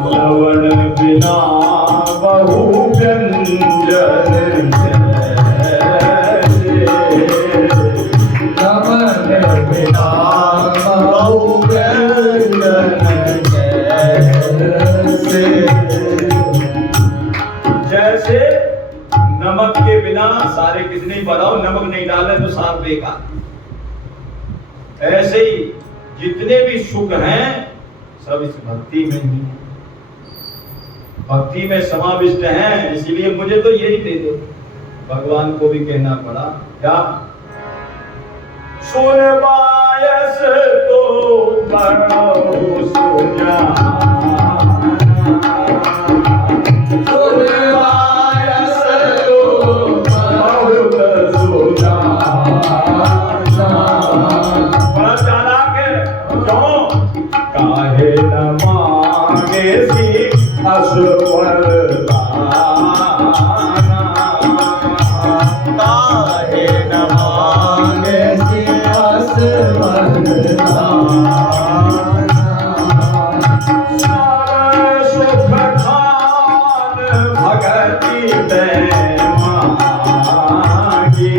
लवण बिना बहु व्यंजन जैसे, लवण बिना बहु व्यंजन कैसे। जैसे नमक के बिना सारे कितने ही बनाओ, नमक नहीं डाले तो सार बेकार। ऐसे ही जितने भी सुख हैं सब इस भक्ति में ही है, भक्ति में समाविष्ट हैं। इसीलिए मुझे तो यही दे दो। भगवान को भी कहना पड़ा क्या, सुन बायस तो करो सुजा, सुन बायस तो बहुत सुजा। बड़ा चालाक है, क्यों? काहे न मांगे सी असवर काहे न मांगे सी असवर सुख खान भगति में मांगी,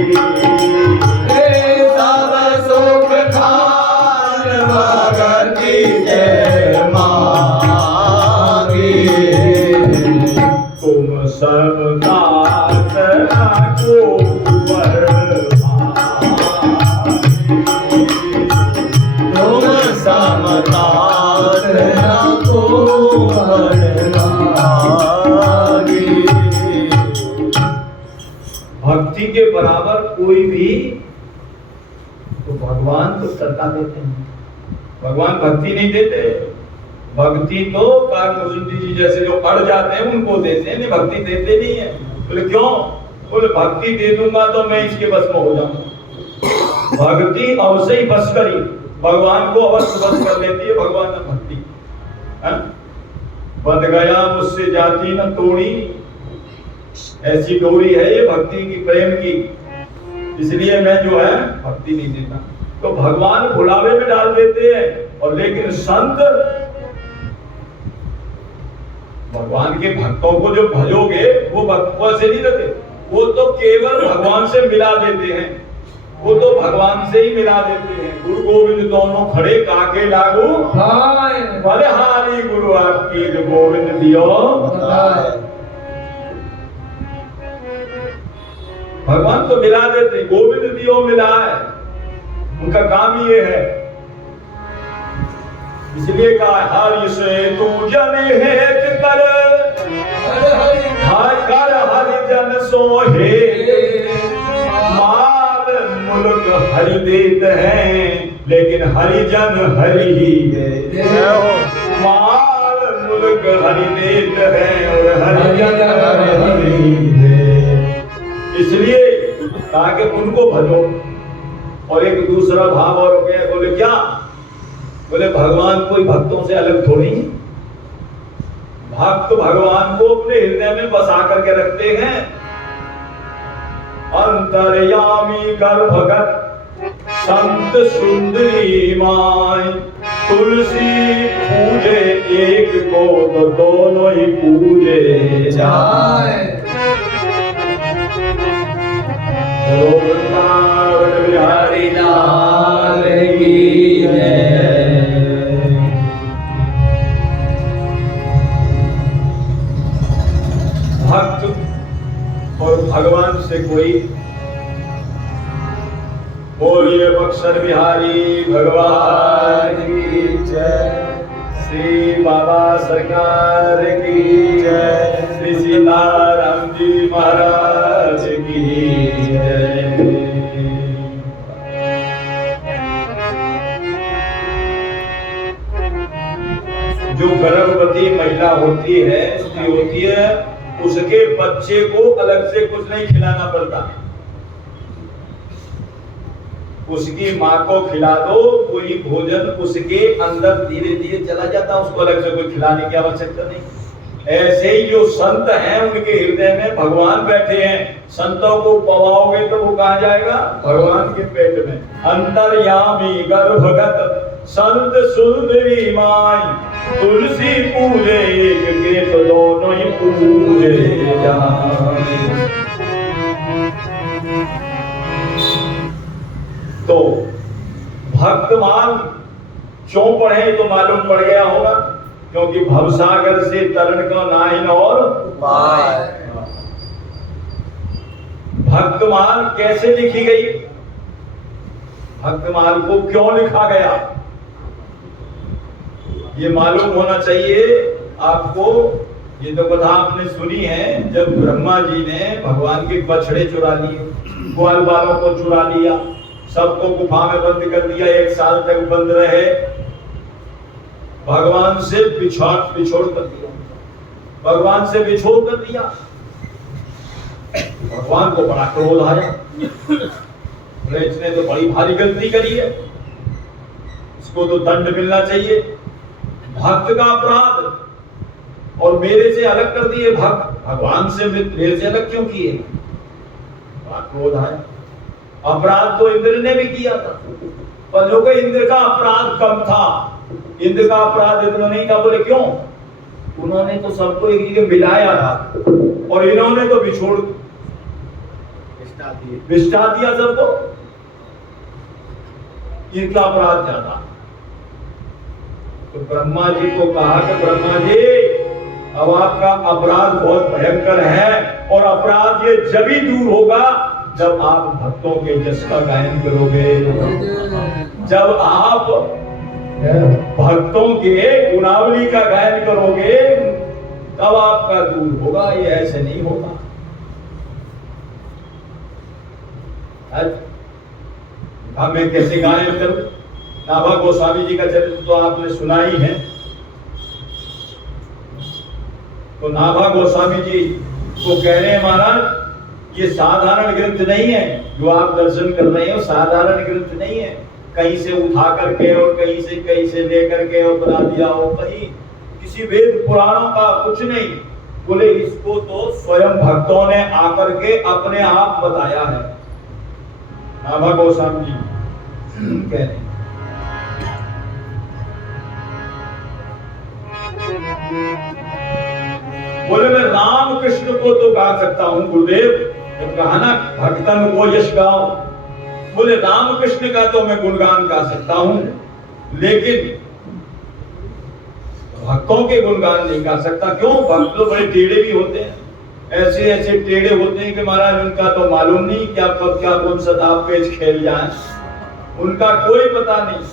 सब सुख खान भगति के मांगी। तुम सब दास को तुम समदार को भक्ति के बराबर कोई भी तो भगवान तो सत्ता देते हैं, भगवान भक्ति नहीं देते। भक्ति तो काकभूषण जी जैसे जो अड़ जाते हैं उनको देते हैं, नहीं भक्ति देते नहीं है। बोले क्यों? बोले भक्ति दे दूंगा तो मैं इसके बस में हो जाऊंगा। भक्ति अवश्य ही बस करी, भगवान को अवश्य बस कर लेती है भगवान भक्ति। बंध गया मुझसे जाती न तोड़ी, ऐसी डोरी है ये भक्ति की, प्रेम की, इसलिए मैं जो है भक्ति नहीं देता। तो भगवान भुलावे में डाल देते हैं, और लेकिन संत भगवान के भक्तों को जो भजोगे वो भक्तों से नहीं रहते, वो तो केवल भगवान से मिला देते हैं, वो तो भगवान से ही मिला देते हैं। गुरु गोविंद दोनों खड़े काके लागू बलिहारी, गुरु आपकी जो गोविंद दियो भगवान तो मिला देते, गोविंद दियो मिला है, उनका काम ही ये है। इसलिए कहा हरि से तू जन हेत कर, कर हरि जन सो हेत, माल मुल्क हरि देत हैं, लेकिन हरिजन हरि ही दे। माल मुल्क हरि देत हैं और हरिजन हरि ही दे। इसलिए ताकि उनको भजो। और एक दूसरा भाव और क्या, बोले क्या, बोले भगवान कोई भक्तों से अलग थोड़ी, भक्त भगवान को अपने हृदय में बसा करके रखते हैं। अंतर्यामी कर भगत संत सुंदरी माय, तुलसी पूजे एक को तो दोनों ही पूजे जाए। बिहारी लाल की जय। भक्त और भगवान से कोई, बोलिए बक्सर बिहारी भगवान की जय, श्री बाबा सरकार की जय, श्री सीताराम जी महाराज की जय। जो गर्भवती महिला होती है, स्त्री होती है, उसके बच्चे को अलग से कुछ नहीं खिलाना पड़ता, उसकी माँ को खिला दो, कोई भोजन उसके अंदर धीरे धीरे चला जाता, उसको अलग से कोई खिलाने की आवश्यकता नहीं। ऐसे ही जो संत हैं उनके हृदय में भगवान बैठे हैं, संतों को पवाओगे तो वो कहाँ जाएगा, भगवान के पेट में। अंतर्यामी गर्भगत संत सुंदरी माय, तुलसी पूजे एक के तो दोनों ही पूजे जाए। तो भक्तमान क्यों पढ़े तो मालूम पड़ गया होगा, क्योंकि भवसागर से तरण का नाइन और उपाय। भक्तमान कैसे लिखी गई, भक्तमान को क्यों लिखा गया, ये मालूम होना चाहिए आपको। ये तो कथा आपने सुनी है, जब ब्रह्मा जी ने भगवान के बछड़े चुरा लिए, ग्वाल बालों को चुरा लिया, सबको गुफा में बंद कर दिया, 1 साल तक बंद रहे, भगवान से बिछोड़ कर दिया, भगवान से बिछोड़ कर दिया। भगवान को बड़ा क्रोध आया, इसने तो बड़ी भारी गलती करी है, इसको तो दंड मिलना चाहिए, भक्त का अपराध, और मेरे से अलग कर दिए, भक्त भगवान से मेरे से अलग क्यों किए, क्रोध आया। अपराध तो इंद्र ने भी किया था, पर जो कि इंद्र का अपराध कम था, इंद्र का अपराध इतना नहीं था। बोले क्यों, उन्होंने तो सबको एक जगह मिलाया था, और इन्होंने तो बिछोड़ बिछा दिया सबको, इनका अपराध ज्यादा। तो ब्रह्मा जी को कहा कि ब्रह्मा जी अब आपका अपराध बहुत भयंकर है, और अपराध ये जब ही दूर होगा जब आप भक्तों के जस का गायन करोगे, जब आप भक्तों के गुणावली का गायन करोगे तब आपका दूर होगा, ये ऐसे नहीं होगा। मैं कैसे गायन करूं, नाभा गोस्वामी जी का चरित्र तो आपने सुना ही है। तो नाभा गोस्वामी जी को कह रहे हैं महाराज ये साधारण ग्रंथ नहीं है, जो आप दर्शन कर रहे हैं वो साधारण ग्रंथ नहीं है, कहीं से उठा करके और कहीं से ले करके और बना दिया हो, कहीं किसी वेद पुराणों का कुछ नहीं। बोले इसको तो स्वयं भक्तों ने आकर के अपने आप बताया है। नाभा गोस्वामी जी कह रहे हैं। बोले मैं राम कृष्ण को तो गा सकता हूं गुरुदेव, जब कहा ना भक्तन को यश गाओ, बोले राम कृष्ण का तो मैं गुणगान गा सकता हूं, लेकिन भक्तों के गुणगान नहीं गा सकता। क्यों? भक्त तो बड़े टेढ़े भी होते हैं, ऐसे ऐसे टेढ़े होते हैं कि महाराज उनका तो मालूम नहीं क्या कब क्या कौन सा दाव पेच खेल जाए, उनका कोई पता नहीं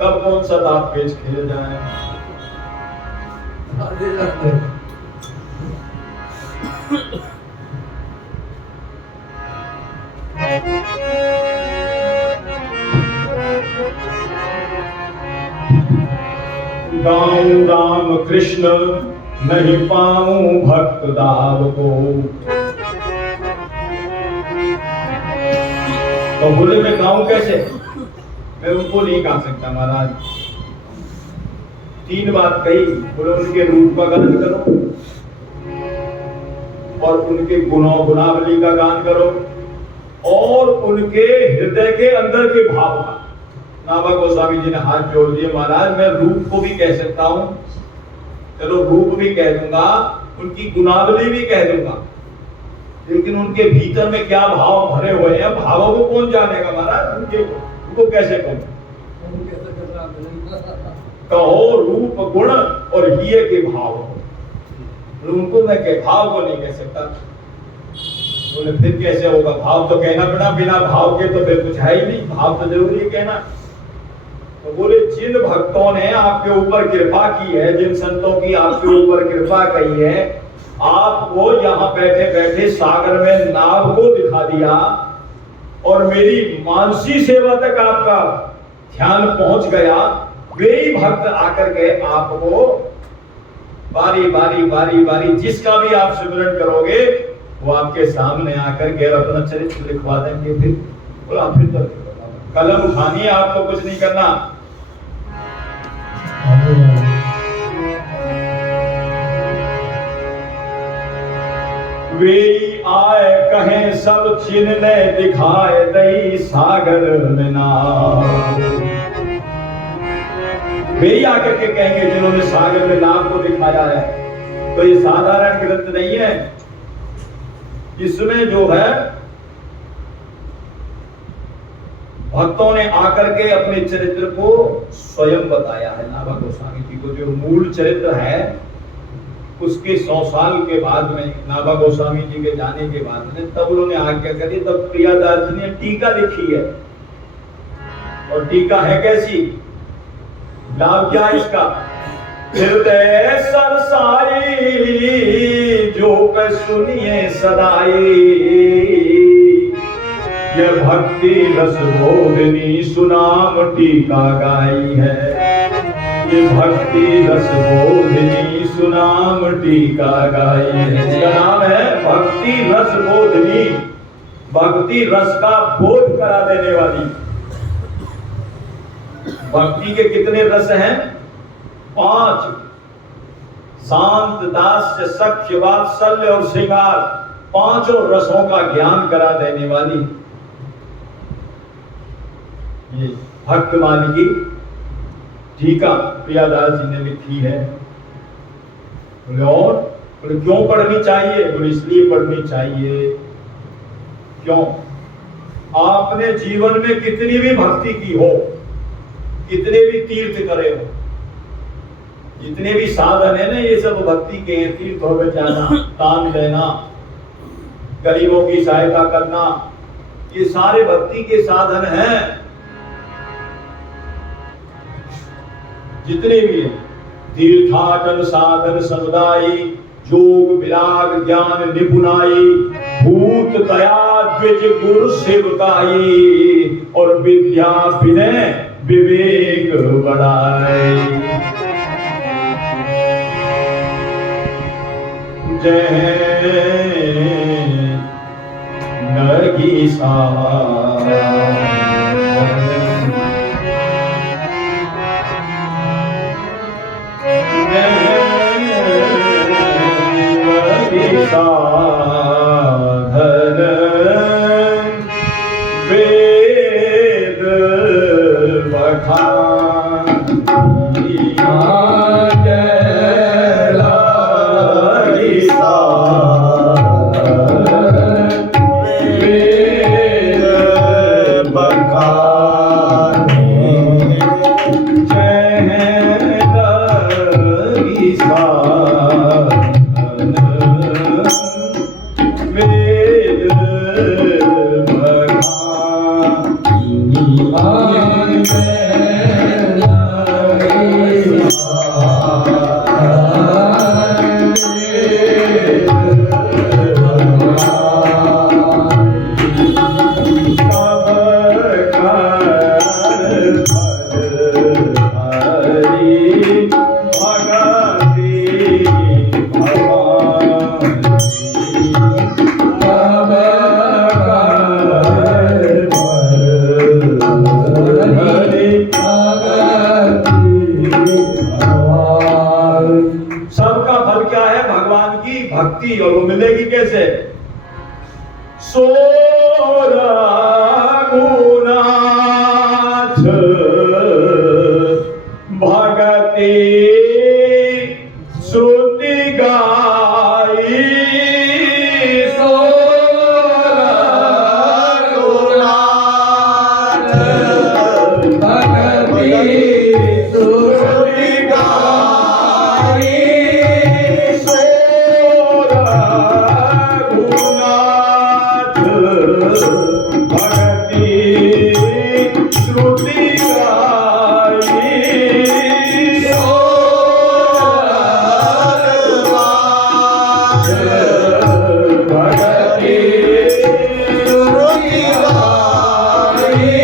कब कौन सा दाव पेच खेल जाए। गाऊं राम कृष्ण नहीं पाऊं भक्त दाव को। तो बोले मैं गाऊं कैसे? मैं उनको नहीं गा सकता महाराज। 3 बात कही। बोले उनके रूप का गान करो और उनके गुणावली का गान करो और उनके हृदय के अंदर के भाव का। नाभा गोस्वामी जी ने हाथ जोड़ दिए, महाराज मैं रूप को भी कह सकता हूं, चलो रूप भी कह दूंगा, उनकी गुणावली भी कह दूंगा, लेकिन उनके भीतर में क्या भाव भरे हुए हैं, भावों को कौन जानेगा महाराज? उनको कैसे कहूं? कहो रूप गुण और हिये के भाव, उनको मैं के भाव को नहीं कह सकता। बोले फिर कैसे होगा? भाव तो कहना पड़ा, बिना भाव के तो फिर कुछ है ही नहीं, भाव तो जरूरी है कहना। तो बोले जिन भक्तों ने आपके ऊपर कृपा की है, जिन संतों की आपके ऊपर कृपा की है, आपको यहाँ बैठे बैठे सागर में नाव को दिखा दिया और मेरी मानसी सेवा तक आपका ध्यान पहुंच गया, वे ही भक्त आकर के आपको बारी बारी बारी बारी जिसका भी आप सिमरन करोगे वो आपके सामने आकर के अपना चरित्र लिखवा देंगे। फिर बोला फिर तो कलम उठानी है, आपको कुछ नहीं करना। वे आए कहें सब चिन्ह दिखाए दई सागर में नाव। वे ही आकर के कहेंगे जिन्होंने सागर में नाव को दिखाया है। तो ये साधारण ग्रंथ नहीं है, इसमें जो है भक्तों ने आकर के अपने चरित्र को स्वयं बताया है। नाभा गोस्वामी जी को जो मूल चरित्र है उसके 100 साल के बाद में, नाभा गोस्वामी जी के जाने के बाद में, तब उन्होंने आज्ञा करी, तब प्रियादास जी ने टीका लिखी है। और टीका है कैसी? लाभ क्या इसका? हृदय सरसाई जो कर सुनिए सदाई, यह भक्ति रस बोधनी सुनाम टीका गाई है। ये भक्ति रस बोधनी सुनाम टीका गाई है। इसका नाम है भक्ति रस बोधनी, भक्ति रस का बोध करा देने वाली। भक्ति के कितने रस हैं? 5। शांत, दास्य, सख्य, वात्सल्य और श्रृंगार, 5 रसों का ज्ञान करा देने वाली ये भक्तमाली की टीका प्रियादास जी ने लिखी है। और क्यों पढ़नी चाहिए? इसलिए पढ़नी चाहिए, क्यों? आपने जीवन में कितनी भी भक्ति की हो, कितने भी तीर्थ करे हो, जितने भी साधन है ना, ये सब भक्ति के हैं। तीर्थों में जाना, दान देना, गरीबों की सहायता करना, ये सारे भक्ति के साधन हैं। जितने भी हैं, तीर्थाटन साधन समुदायी, योग विराग ज्ञान निपुणाई, भूत दया द्विज गुरु सेवकाई, और विद्या विनय विवेक बढ़ाई। जय नगी सा बखानी जय ललिता वेद बखानी जय ललिता वेद सबका फल क्या है? भगवान की भक्ति। और वो मिलेगी कैसे? सो रघुनाथ भगति श्रुति गाई सो रघुनाथ भगति श्रुति गाई सो रघुनाथ भगति श्रुति गाई भगति श्रुति गाई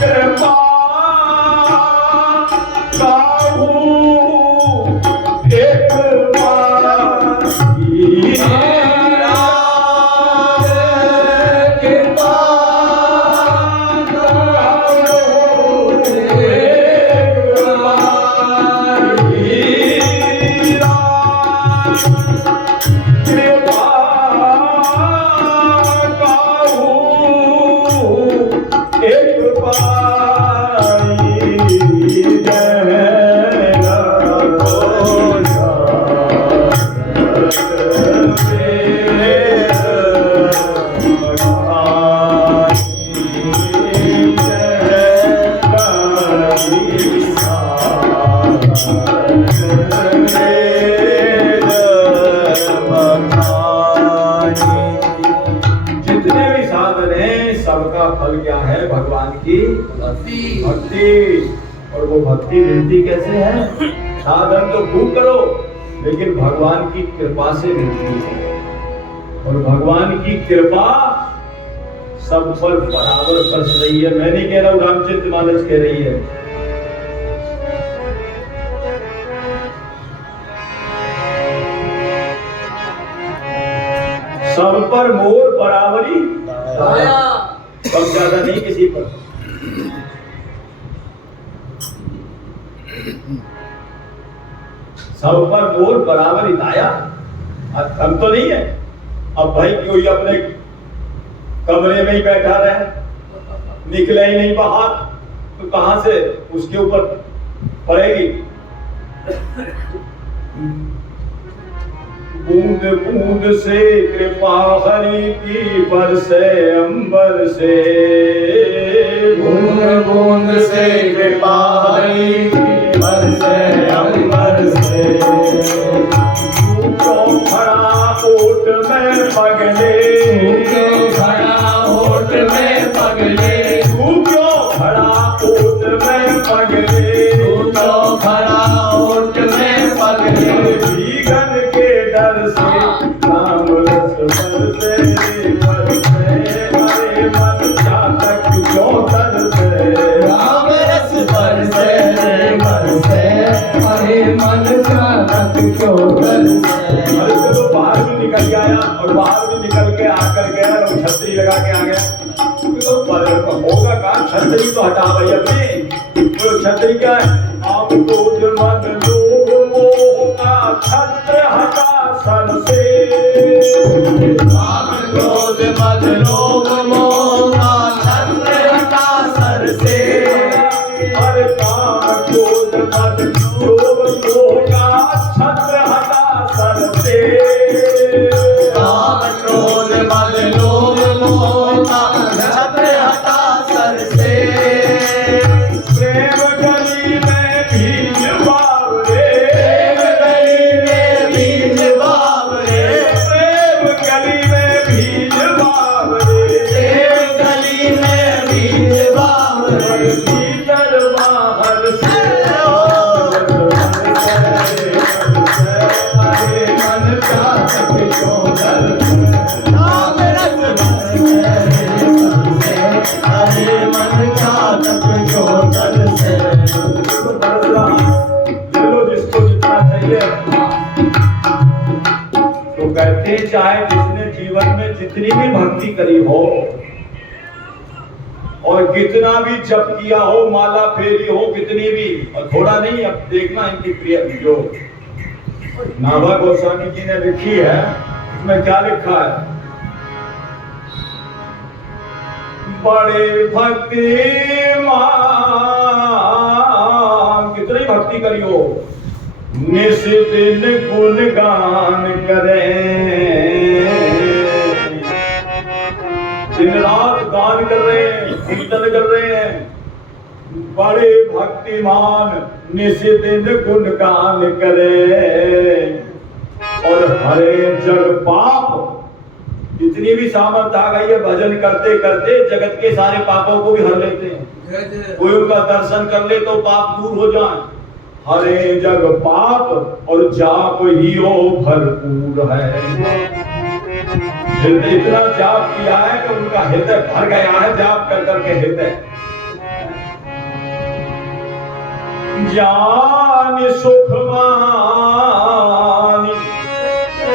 कृपा काहू एक जितने भी साधन हैं सबका फल क्या है? भगवान की भक्ति। और वो भक्ति मिलती कैसे है? साधन तो खूब करो लेकिन भगवान की कृपा से मिलती है। और भगवान की कृपा सब पर बराबर बरस रही है। मैं नहीं कह रहा हूँ, रामचरितमानस कह रही है। सब पर मोर बराबरी दाया, कम ज्यादा नहीं किसी पर। सब पर मोर बराबरी दाया, कम तो नहीं है। अब भाई कोई अपने कमरे में ही बैठा रहे, निकले ही नहीं बाहर, तो कहां से उसके ऊपर पड़ेगी? बूंद बूंद से कृपा हरि की बरसे अंबर से, बूंद बूंद से कृपा हरि की बरसे अंबर से। तू क्यों खड़ा ओट में पगले, तू क्यों खड़ा ओट में पगले, तू क्यों खड़ा ओट में पगले, तू तो खड़ा ओट में पगले। जीवन के डर से नाम रस बरसे बरसे, हरे मन चातक क्यों तरसे, राम रस बरसे बरसे, हरे मन चाहत क्यों तरसे। अरे चलो बाहर भी निकल के आया, और बाहर भी निकल के आकर गया और छतरी लगा के आ गया। तो होगा काम, छतरी तो हटा भाई अपनी। तो छतरी क्या है? आप क्रोध मद लोभ मोह का छत्र हटा सर से, काम क्रोध मद लोभ मोह का छत्र चाहे जिसने जीवन में जितनी भी भक्ति करी हो और कितना भी जप किया हो, माला फेरी हो, कितनी भी, और थोड़ा नहीं, अब देखना इनकी प्रिय जो नाभा गोस्वामी जी ने लिखी है उसमें क्या लिखा है, बड़े भक्ति कितनी भक्ति करी हो, निस दिन गुणगान करें, दिन रात गान कर रहे हैं, कीर्तन कर रहे हैं, बड़े भक्तिमान निस दिन गुणगान करें, और हरे जग पाप, जितनी भी सामर्थ्य आ गई है भजन करते करते जगत के सारे पापों को भी हर लेते हैं। कोई उनका दर्शन कर ले तो पाप दूर हो जाए। हरे जग पाप और जाप ही हो भरपूर है, इतना जाप किया है कि उनका हृदय भर गया है जाप कर करके हृदय। जान सुखमानी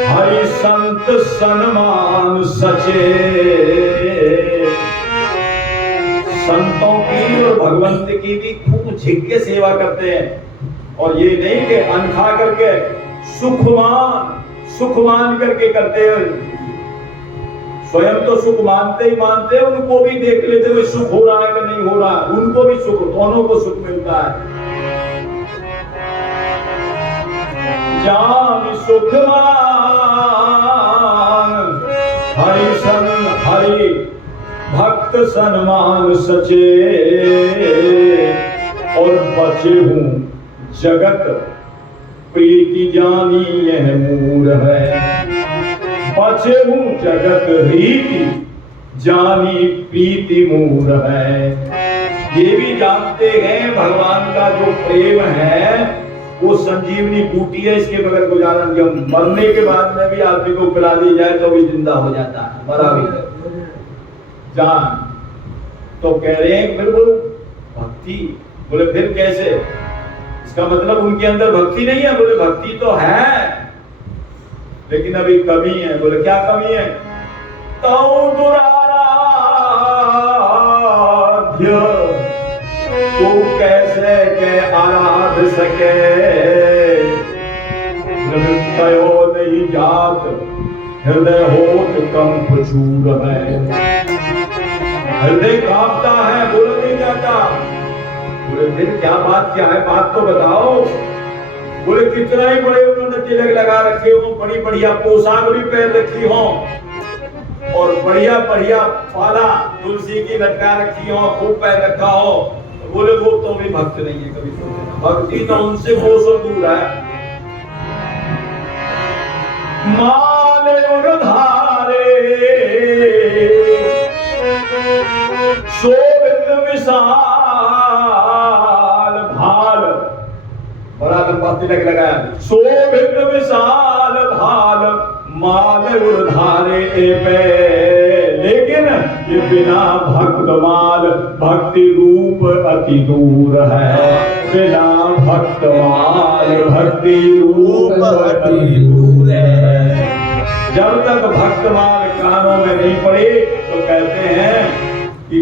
हरि संत सन्मान सचे, संतों की और भगवंत की भी खूब झिक के सेवा करते हैं, और ये नहीं कि अनखा करके सुख मान करके करते हैं। स्वयं तो सुख मानते ही मानते हैं, उनको भी देख लेते हुए सुख हो रहा है कि नहीं हो रहा, उनको भी सुख, दोनों को सुख मिलता है। जान सुखमान हरि भक्त सन्मान सचे, और बचे हूँ जगत प्रीति जानी यह मूड है, बचे हूँ जगत रीति जानी प्रीति मूड है। ये भी जानते हैं भगवान का जो प्रेम है वो संजीवनी बूटी है, इसके बगैर गुजारा नहीं। मरने के बाद में भी आदमी को पिला दी जाए तो भी जिंदा हो जाता है, मरा भी जान। तो कह रहे हैं फिर वो भक्ति, बोले फिर कैसे, इसका मतलब उनके अंदर भक्ति नहीं है। बोले भक्ति तो है लेकिन अभी कमी है। बोले क्या कमी है, तो दुराराध्य तू कैसे के आराध सके, तयो नहीं जात हृदय होत कंप चूर है, हृदय कांपता है, बोला नहीं जाता। बोले फिर क्या बात, क्या है बात तो बताओ। बोले कितना ही बड़े उन्होंने तिलक लगा रखे हो, बड़ी बढ़िया पोशाक भी पहन रखी हो, और बढ़िया बढ़िया पाला तुलसी की लटका रखी हो, खूब पहन रखा हो, बोले वो तो भी भक्त नहीं है। कभी भक्ति तो उनसे कोसों दूर है। माल उधारे शोभित विशाल भाल, बड़ा लंबा तिलक लगाया, शोभित विशाल भाल माल उधारे पे, लेकिन ये बिना भक्त माल भक्ति रूप अति दूर है, बिना भक्त माल भक्ति रूप अति दूर है। जब तक भक्त माल कानों में नहीं पड़े तो कहते हैं कि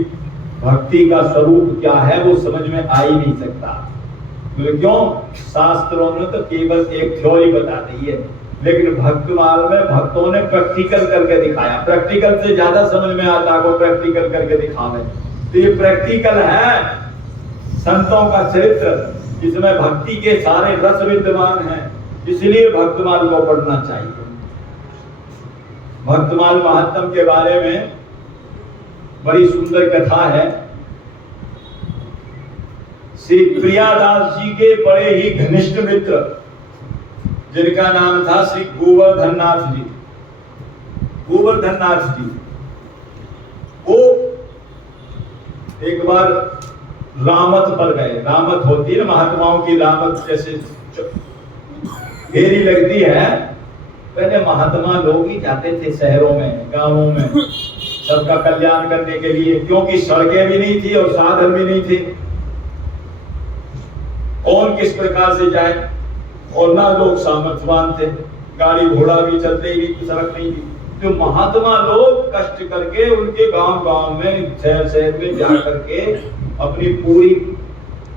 भक्ति का स्वरूप क्या है वो समझ में आ ही नहीं सकता। क्यों, शास्त्रों ने तो केवल एक थ्योरी बता दी है, लेकिन भक्तमाल में भक्तों ने प्रैक्टिकल करके दिखाया। प्रैक्टिकल से ज्यादा समझ में आता है, वो प्रैक्टिकल करके दिखावे। तो ये प्रैक्टिकल है संतों का चरित्र, जिसमें भक्ति के सारे रस विद्यमान हैं, इसलिए भक्तमाल को पढ़ना चाहिए। भक्तमाल महात्म के बारे में बड़ी सुंदर कथा है। श्री प्रियादास जी के बड़े ही घनिष्ठ मित्र, जिनका नाम था श्री गोवर्धन नाथ जी, गोवर्धन नाथ जी, वो एक बार रामत पर गए। रामत होती है महात्माओं की, रामत जैसे फेरी लगती है। पहले महात्मा लोग ही जाते थे शहरों में, गांवों में, सबका कल्याण करने के लिए, क्योंकि सड़कें भी नहीं थी और साधन भी नहीं थे। कौन किस प्रकार से जाए, और ना लोग सामर्थ्यवान थे। गाड़ी घोड़ा भी चलते ही नहीं, सड़क नहीं थी। जो महात्मा लोग कष्ट करके उनके गांव में शहर में जा करके अपनी पूरी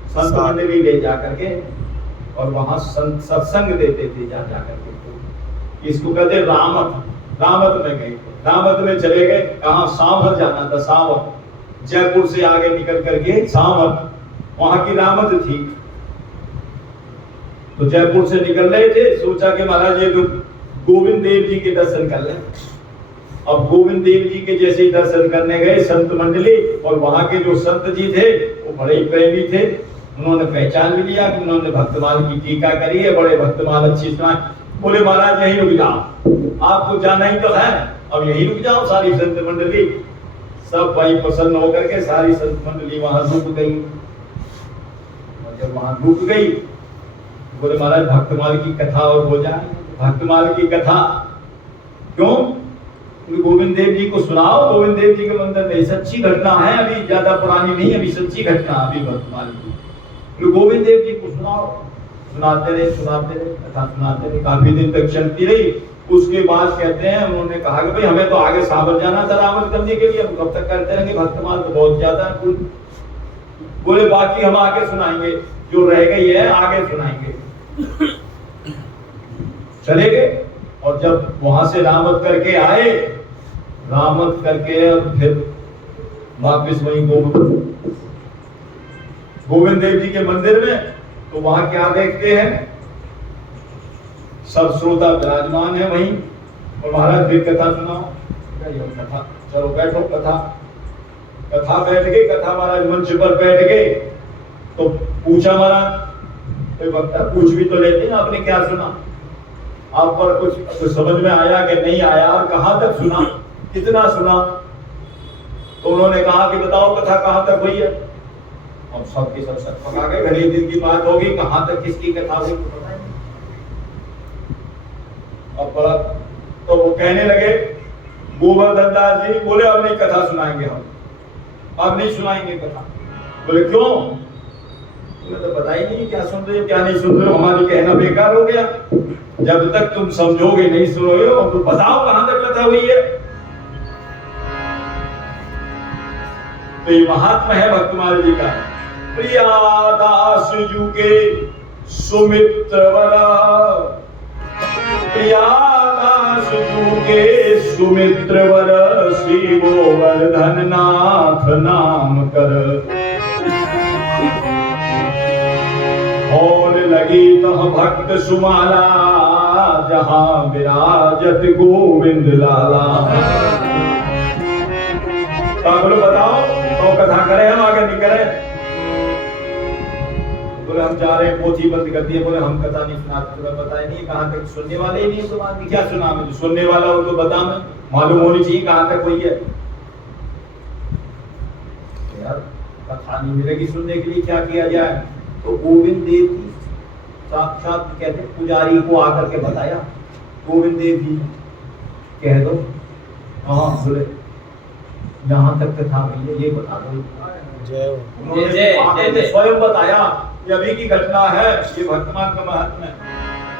संत मंडली ले जा करके और वहां सत्संग देते थे जा करके। इसको कहते रामत में गए, रामत में चले गए। कहाँ? सांभर जाना था, सांभर, जयपुर से आगे निकल करके सांभर, वहां की रामत थी। तो जयपुर से निकल रहे थे, सोचा कि महाराज ये तो गोविंद देव जी के दर्शन कर लें। अब गोविंद देव जी के जैसे दर्शन करने गए संत मंडली, और वहां के जो संत जी थे वो बड़े ही प्रेमी थे। उन्होंने पहचान भी लिया कि उन्होंने भक्तमाल की टीका करी है, बड़े भक्तमाल अच्छी सुनाए। बोले महाराज यहीं रुक जाओ, आपको जाना ही तो है, अब यहीं रुक जाओ। सारी संत मंडली सब भाई प्रसन्न होकर के सारी संत मंडली वहां रुक गई। और जब वहां रुक गई बोले महाराज भक्तमाल की कथा और हो जाए। भक्तमाल की कथा क्यों? गोविंद देव जी को सुनाओ। गोविंद देव जी के मंदिर में सच्ची घटना है, अभी ज्यादा पुरानी नहीं, अभी सच्ची घटना अभी भक्तमाल की। तो गोविंद देव जी को सुनाओ। सुनाते रहे कथा सुनाते रहे, काफी दिन तक चलती रही। उसके बाद कहते हैं उन्होंने कहा कि भाई हमें तो आगे साबर जाना था रावण करने के लिए, अब कब तक करते रहेंगे, भक्तमाल तो बहुत ज्यादा है। बोले बाकी हम आगे सुनाएंगे, जो रह गई है आगे सुनाएंगे। चले गए और जब वहां से रामत करके आए, रामत करके और फिर वापिस वहीं गोविंद देव जी के मंदिर में, तो वहां क्या देखते हैं, सब श्रोता विराजमान है वहीं। और महाराज फिर कथा सुनाओ। कथा, चलो बैठो कथा बैठ गए। कथा महाराज मंच पर बैठ गए तो पूछा महाराज, कोई वक्ता पूछ भी तो लेते हैं, आपने क्या सुना, आप पर कुछ समझ में आया कि नहीं आया, और कहां तक सुना, कितना सुना? तो उन्होंने कहा कि बताओ कथा कहां तक हुई है। अब सबके सब सर पका गए, घड़ी दिन की बात होगी, कहां तक किसकी कथा हुई तो पता नहीं। अब बड़ा तो वो कहने लगे गोवर्धन दास जी, बोले अब नहीं कथा सुनाएंगे हम, अब नहीं सुनाएंगे कथा। बोले क्यों? बोले तो पता ही नहीं क्या सुन रहे हो क्या नहीं सुन रहे हो, हमारी कहना बेकार हो गया। जब तक तुम समझोगे नहीं सुनोगे तो बताओ कहां तक कथा हुई है। तो ये महात्मा है भक्तमाल जी का। प्रियादास जू के सुमित्र वरा, प्रियादास जू के सुमित्र वर, श्री गोवर्धन नाथ नाम कर। और लगी तह भक्त सुमाला, जहां विराजत गोविंद लाला। बोलो बताओ तो कथा करें हम, आगे नहीं करें। बोले हम जा रहे हैं, पोथी बंद कर दिए। बोले हम कथा नहीं सुनाते, तुम्हें पता ही नहीं कहां तक, सुनने वाले ही नहीं, तुम्हारी क्या सुना मैं, सुनने वाला हो तो बता, मैं मालूम होनी चाहिए कहां तक हुई है। यार कथा नहीं मिलेगी सुनने के लिए, क्या किया जाए? तो गोविंद देव जी साक्षात कहते पुजारी को आकर के बताया, गोविंद देव जी कह दो। हाँ बोले यहाँ तक कथा हुई है, ये बता दो। उन्होंने स्वयं बताया, ये अभी की घटना है, ये भक्तमान का महात्मा है।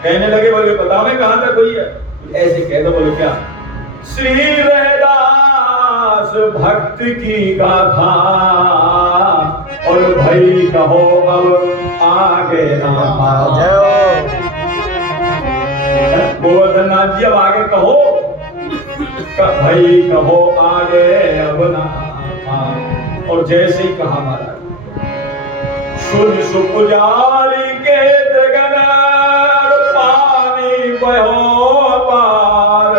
कहने लगे बोले बताओ कहां तक हुई है। ऐसे कह दो। बोले क्या? श्री रैदास भक्त की गाथा, और भाई कहो अब आगे ना। गोवर्धन नाथ जी अब आगे कहो, भाई कहो आगे अब ना। और जैसे ही कहा महाराज, सुन सुपुजारी के दगन पानी बहो पार,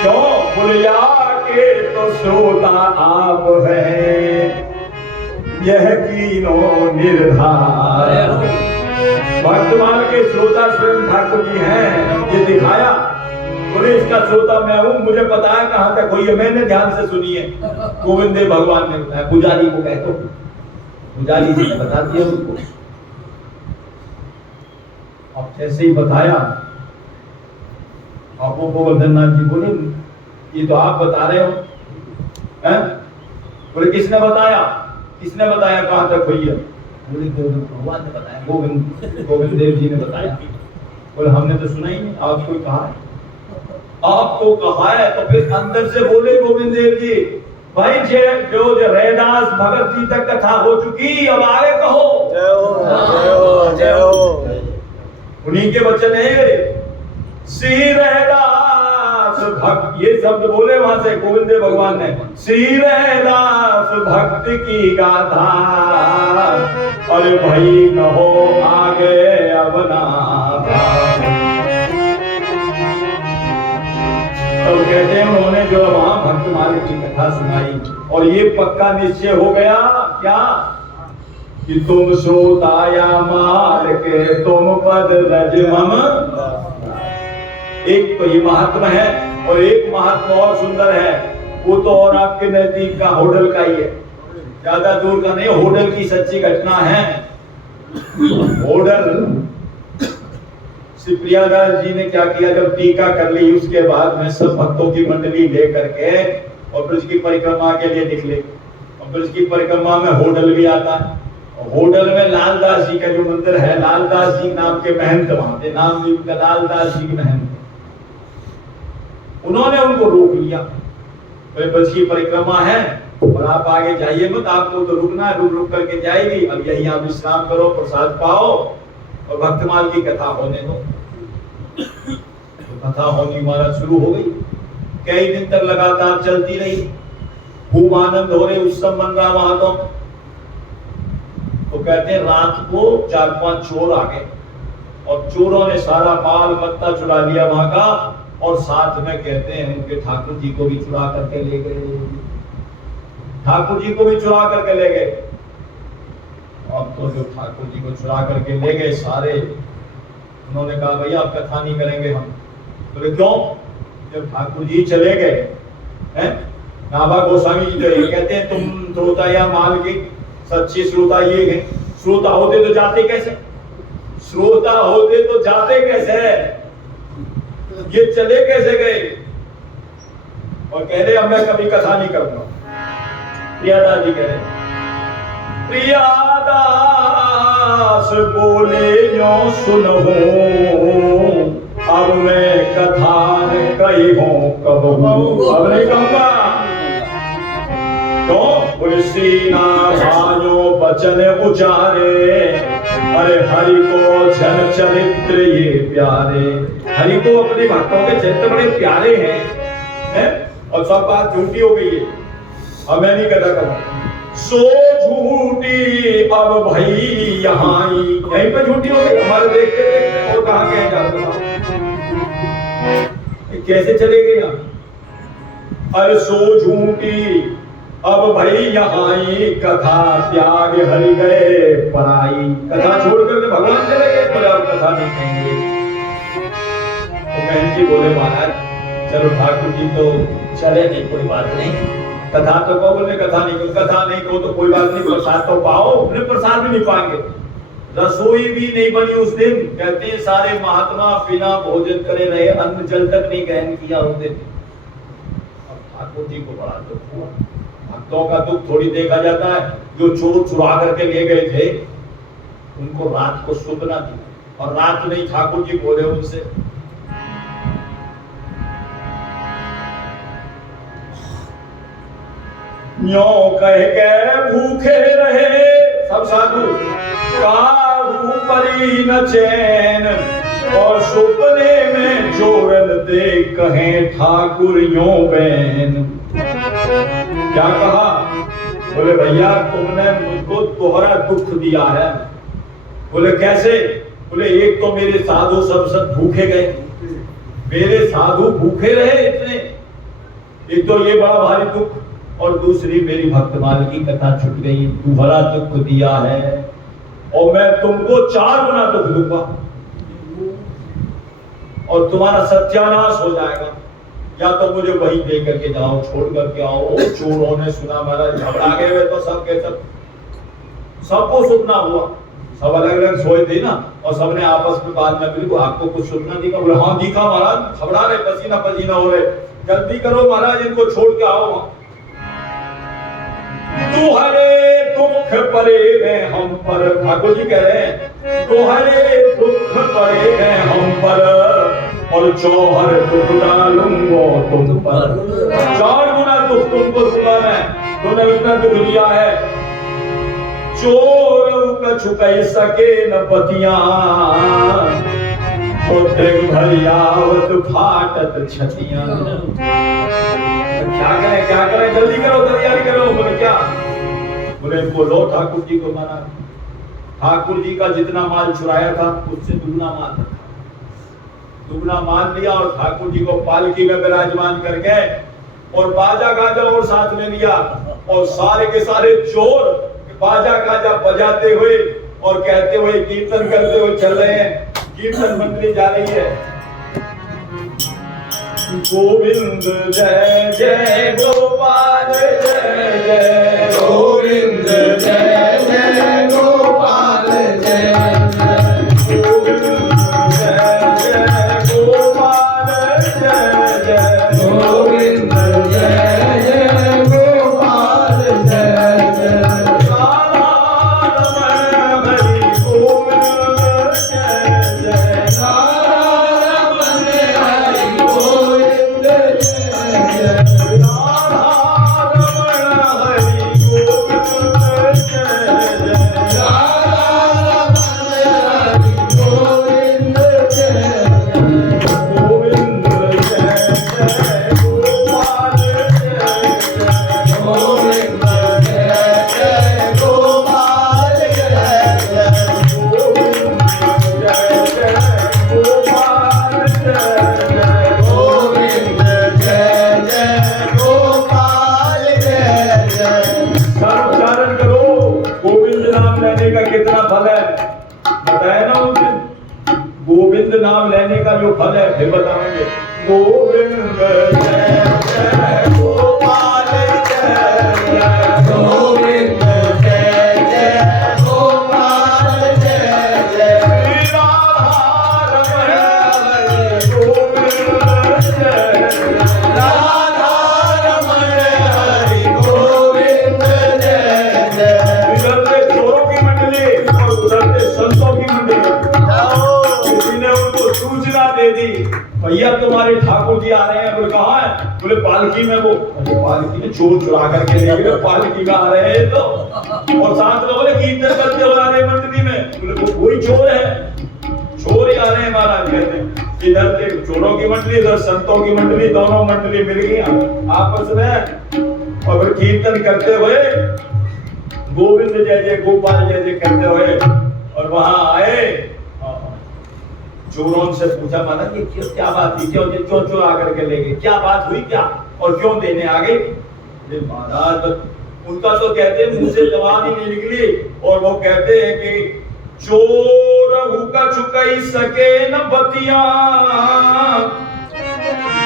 क्यों बुलिया के तो श्रोता आप हैं, यह कीनो निर्धार। वर्तमान के श्रोता स्वयं ठाकुर जी हैं, ये दिखाया। बोले इसका श्रोता मैं हूं, मुझे पता है कहां तक हुई है, मैंने ध्यान से सुनी है। गोविंद देव भगवान ने बताया, पुजारी को कहते, पुजारी जी ने बता दिया उनको। अब जैसे ही बताया, आपको गोवर्धन नाथ जी बोले ये तो आप बता रहे हो, हैं? बोले किसने बताया, किसने बताया कहां तक हुई है? बोले गोविंद भगवान ने बताया, गोविंद देव जी ने बताया। बोले हमने तो सुना ही नहीं, आपको ही कहा है। आपको कहा है तो फिर अंदर से बोले गोविंद देव जी, भाई जो रैदास भगत जी तक कथा हो चुकी, अब आगे कहो। जय हो जय हो जय हो। उन्हीं के वचन है, श्री रैदास भक्त, ये शब्द बोले वहां से गोविंद देव भगवान ने, श्री रैदास भक्त की गाथा, अरे भाई कहो आगे अब ना। तो कहते हैं उन्होंने जो वहां भक्तमाल की कथा सुनाई और ये पक्का निश्चय हो गया क्या कि तुम श्रोताया माल के तुम पद रज मम। एक तो ये महात्मा है और एक महात्मा और सुंदर है, वो तो और आपके नजदीक का होडल का ही है, ज्यादा दूर का नहीं। होडल की सच्ची घटना है। होडल प्रियादास जी ने क्या किया, जब टीका कर ली उसके बाद में सब भक्तों की मंडली लेकर के और ब्रज की परिक्रमा के लिए निकले। और ब्रज की परिक्रमा में होडल भी आता है। और होडल में लालदास जी का जो मंदिर है, लालदास जी नाम के महंत वहां थे, नाम जी का लालदास जी के महंत। उन्होंने उनको रोक लिया, ब्रज की परिक्रमा है और आप आगे जाइए मत, आपको तो रुकना है, रुक रुक करके जाएगी, अब यही आप विश्राम करो, प्रसाद पाओ और भक्तमाल की कथा होने दो। तो कथा होनी महाराज शुरू हो गई, कई दिन तक लगातार चलती रही, खूब आनंद हो रहे, उत्सव मन रहा वहां। तो कहते हैं रात को 4-5 चोर आ गए और चोरों ने सारा माल मत्ता चुरा लिया वहां का, और साथ में कहते हैं उनके ठाकुर जी को भी चुरा करके ले गए। ठाकुर जी को भी चुरा करके ले गए। अब तो जो ठाकुर जी को चुरा करके ले गए सारे, उन्होंने कहा भैया अब कथा नहीं करेंगे हम। तो क्यों? जब ठाकुर जी चले गए हैं, नाभा गोस्वामी जी जो कहते हैं तुम श्रोता या माल के सच्चे श्रोता ये है, श्रोता होते तो जाते कैसे, श्रोता होते तो जाते कैसे, ये चले कैसे गए? और कह रहे अब मैं कभी कथा नहीं करूंगा। प्रियादास जी कह रहे, प्रियादास बोले यो सुनो, अब मैं कथा न कही हूं कब, अब नहीं कहूंगा। तो सीना भाइयों वचन उचारे, अरे हरि को जन चरित्र ये प्यारे। हरि को अपने भक्तों के चरित्र बड़े प्यारे हैं, और सब बात झूठी हो गई है, अब मैं नहीं कथा करूं। सो झूठी अब भाई यहाँ यहीं पे झूठी हो गई, हमारे देखते देखते और कहाँ गए जाते, कैसे चले गए यहाँ? अरे सो झूठी अब भाई यहाँ कथा त्याग हरि गए पराई। कथा छोड़ करके भगवान चले गए, बोले अब कथा नहीं कहेंगे। तो बहन जी बोले महाराज चलो ठाकुर जी तो चले नहीं, कोई बात नहीं, कथा तो कहो। बोले कथा नहीं कहो, कथा नहीं कहो तो कोई बात नहीं, प्रसाद तो पाओ। अपने प्रसाद भी नहीं पाएंगे, रसोई भी नहीं बनी उस दिन। कहते हैं सारे महात्मा बिना भोजन करे रहे, अन्न जल तक नहीं ग्रहण किया उस दिन। अब ठाकुर जी को बड़ा दुख हुआ। भक्तों का दुख थोड़ी देखा जाता है। जो चोर चुरा करके ले गए थे उनको रात को सुपना थी, और रात नहीं ठाकुर जी बोले उनसे, न्यो कह के भूखे रहे सब साधु, काहू परी न चैन, और सुपने में चोरन दे कहे ठाकुर यो बैन। क्या कहा? बोले भैया तुमने मुझको दोहरा दुख दिया है। बोले कैसे? बोले एक तो मेरे साधु सब भूखे गए, मेरे साधु भूखे रहे इतने, एक तो ये बड़ा भारी दुख, और दूसरी मेरी भक्तमाल की कथा छूट गई, दोहरा दुख दिया है, और मैं तुमको 4 गुना दुख दूंगा और तुम्हारा सत्यानाश हो जाएगा। या तो मुझे वहीं दे करके जाओ, छोड़ करके आओ। चोरों ने सुना महाराज घबरा गए वे तो सब के सब, सबको सुनना हुआ, सब अलग अलग सोए थे ना, और सबने आपस में बाद में बिल्कुल आपको कुछ सुनना दिखा? बोले हाँ दिखा महाराज, घबरा रहे, पसीना पसीना हो रहे, जल्दी करो महाराज इनको छोड़ के आओ। तू हरे दुख पड़े हैं हम पर, ठाकुर जी कह रहे हैं तोहरे दुख पड़े हैं हम पर, और चौहर दुख डालूंगा तुम पर। 4 गुना दुख तुमको दूंगा मैं, तुमने इतना दुख दिया है। चोर कछु कह सके न पतिया, भरियावत फाटत छतियां। क्या करें जल्दी करो, तैयारी करो। बोले क्या? बोले बोलो ठाकुर जी को मना। ठाकुर जी का जितना माल चुराया था उससे दुगना माल रखा, दुगना माल लिया और ठाकुर जी को पालकी में विराजमान करके और बाजा गाजा और साथ में लिया, और सारे के सारे चोर बाजा गाजा बजाते हुए और कहते हुए कीर्तन करते हुए चल रहे हैं। कीर्तन मंडली जा रही है, गोविंद जय जय गोपाल जय जय, गोविंद जय जय गोपाल जय जय, गोविंद जय जय गोपाल जय जय, गोविंद जय जय गोपाल जय जय, राधा रमण हरि गोविंद जय जय, राधा रमण हरि गोविंद जय जय, राधा रमण हरि गोविंद जय जय, राधा रमण हरि गोविंद जय जय, गोविंद जय जय गोपाल जय जय, गोविंद जय जय गोपाल जय जय, गोविंद जय जय गोपाल जय जय, गोविंद जय जय गोपाल जय जय। सब उच्चारण करो। गोविंद नाम लेने का कितना फल है बताया ना उस दिन। गोविंद नाम लेने का जो फल है फिर बताएंगे। गोविंद जय जय गोपाल जय जय, गोविंद जय जय गोपाल जय जय, श्री राधा रमण हरि गोविंद जय जय, राधा रमण हरि गोविंद जय जय। इधर से चोरों की मंडली और उधर से संतों की मंडली। किसी ने उनको सूचना दे दी, भैया तुम्हारे ठाकुर जी आ रहे हैं। बोले कहाँ है? बोले पालकी में। वो पालकी में चोर चुरा करके ले गए, पालकी में आ रहे हैं तो। और साथ में बोले कीर्तन करते हो आ रहे मंडली में। बोले वो कोई चोर है, चोर ही आ रहे हैं महाराज। कहते हैं इधर से चोरों की मंडली, इधर संतों की मंडली, दोनों मंडली मिल गई आपस में, और फिर कीर्तन करते हुए गोविंद जय जय गोपाल जय जय करते हुए और वहां आए। चोरों से पूछा महाराज ये क्या बात थी, क्यों चोर आकर के ले गए, क्या बात हुई क्या, और क्यों देने आ गए? महाराज उनका तो कहते हैं मुंह से जवान ही नहीं निकली, और वो कहते हैं कि चोर हुका चुकाई सके न बतिया,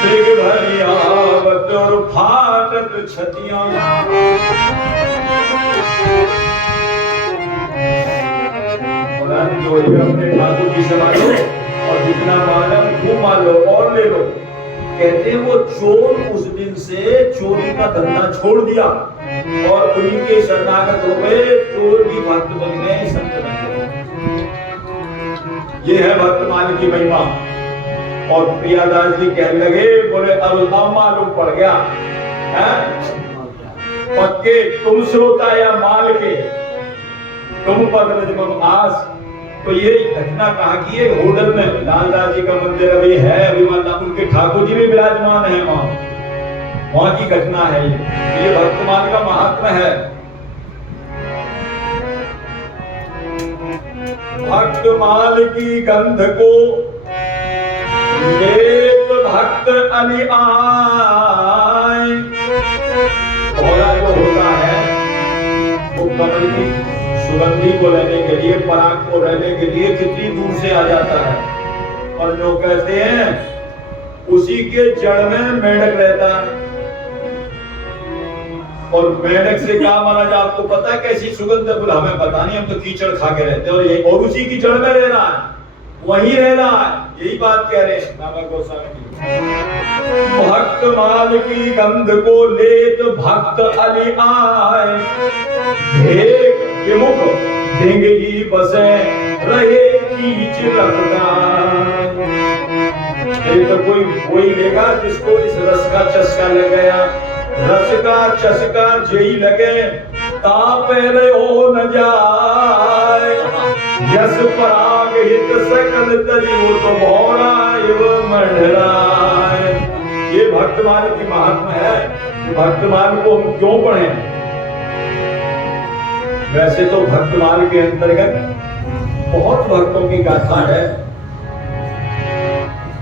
दिग भरियावत और फाटत छतियां। जो अपने ठाकुर की सेवा लो और जितना मालूम खूब मान लो और ले लो। कहते हैं वो चोर उस दिन से चोरी का धंधा छोड़ दिया और उन्हीं के शरणागत हो गए, चोर भी भक्त बन गए, संत बन गए। ये है भक्तमान की महिमा। और प्रियादास जी कहने लगे, बोले अब मालूम पड़ गया है? पक्के तुम श्रोता या माल के, तुम पद आस। तो ये घटना कहाँ की है? होडल में लालदास जी का मंदिर अभी है, अभी मतलब उनके ठाकुर जी भी विराजमान है वहां की घटना है। ये भक्तमान का महात्मा है। भक्तमाल की गंध को लेत भक्त अली आए। भोला जो होता है वो कमल की सुगंधी को लेने के लिए, पराग को रहने के लिए कितनी दूर से आ जाता है। और जो कहते हैं उसी के जड़ में मेंढक रहता है। और मेंढक से क्या माना जाए आपको पता है? कैसी सुगंध है? बोला हमें पता नहीं, हम तो कीचड़ खा के रहते हैं। और यही और उसी की जड़ में रह रहा है, वहीं रह रहा है। यही बात कह रहे हैं बाबा गोस्वामी जी। भक्त माल की गंध को लेत भक्त अली आए, विमुख ढेंगे ही बसे रहे कीच रफ्तार। ये तो कोई लेगा जिसको इस रस का चस्का लग गया, रस का चस्का जेई लगे ताप हो न जाए। यस पराग हित सकल तरी वो तो भौरा एवं मंडराय। ये भक्तमाल की महात्मा है। भक्तमाल को हम क्यों पढ़ें? वैसे तो भक्तमाल के अंतर्गत बहुत भक्तों की गाथा है,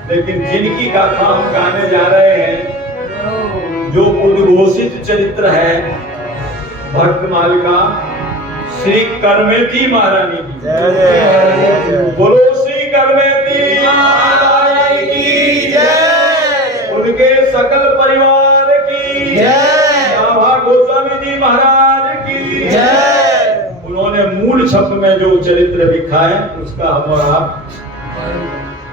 लेकिन जिनकी गाथा हम गाने जा रहे हैं, जो उद्घोषित चरित्र है भक्तमाल का, श्री करमेती महारानी की। बोलो श्री करमेती महारानी की जय। उनके सकल परिवार की जय। बाबा गोस्वामी जी महाराज की जय। उन्होंने मूल छप में जो चरित्र लिखा है उसका हम और आप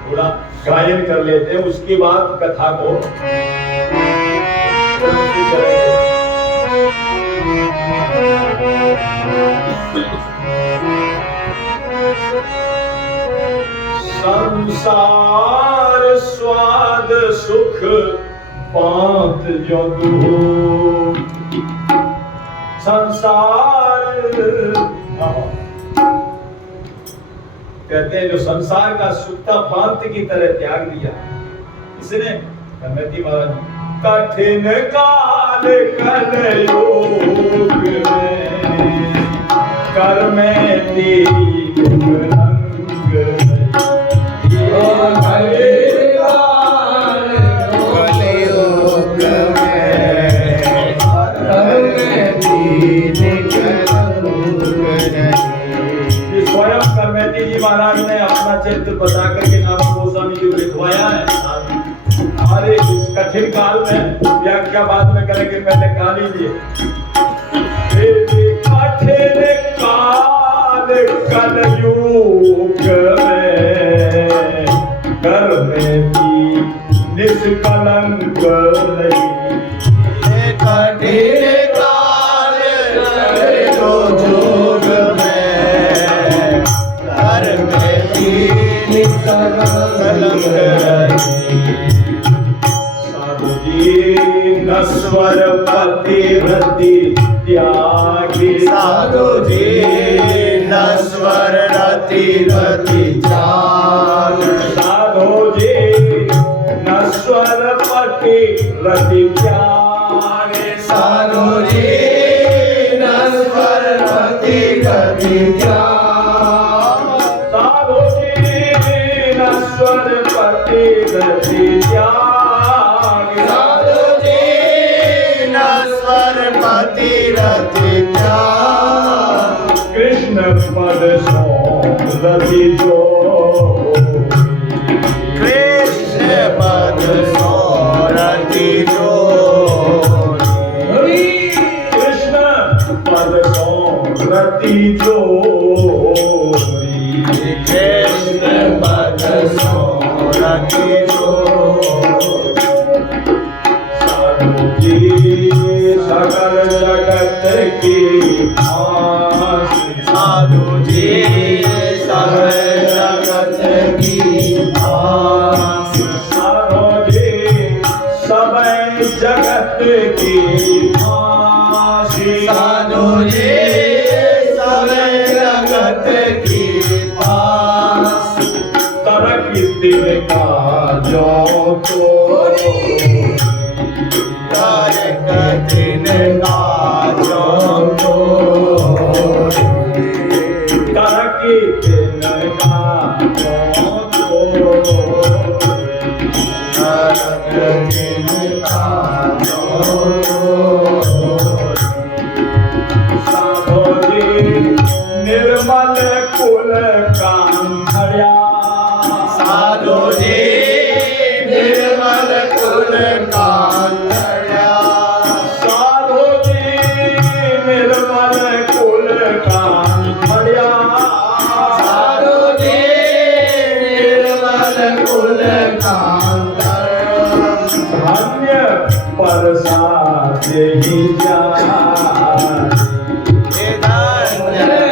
थोड़ा गायन कर लेते हैं, उसके बाद कथा को संसार स्वाद सुख पात जो दो। संसार कहते हैं जो संसार का सुखता पांत की तरह त्याग दिया इसने, करमेती महाराज, कठिन काल कलयुग में करमेती रंग स्वयं करमेती जी महाराज ने अपना चरित्र बता करके नाम गोस्वामी जी को लिखवाया है। हमारे इस कठिन काल में व्याख्या बाद में करेंगे, पहले गा लीजिए। कठिन काल कलयुग में करमेती निष्कलंक नहीं। कठिन काल कलयुग में करमेती निष्कलंक नहीं। साधु जी नश्वर पतिव्रति त्यागी। साधु जी नश्वर रतिव्रति त्यागी। साधु जी नश्वर पतिव्रति त्यागी। साधु जी नश्वर रतिव्रति त्यागी। साधु जी नश्वर पतिव्रति त्यागी। साधु जी नश्वर पतिव्रति त्यागी। कृष्ण पद सोरति जो। कृष्ण पद सोरति जो। कृष्ण पद सोरति जो। कृष्ण पद सोरति जो। साधु जी सकल जगत की आस। साधु जी सकल जगत की आस। साधु जी सब जगत की आस। साधु जी सब जगत की आस। तरक दिल का जो तो तारक दिन का जो तो। तरक दिल का जो तो। तारक दिन का जो तो। साधु जी निर्मल कुल कांधर्या। साधु जी निर्मल कुल कांधर्या। साधु जी निर्मल कुल कांधर्या। साधु जी निर्मल कुल कांधर्या। धन्य प्रसाद ही जाए। धन्य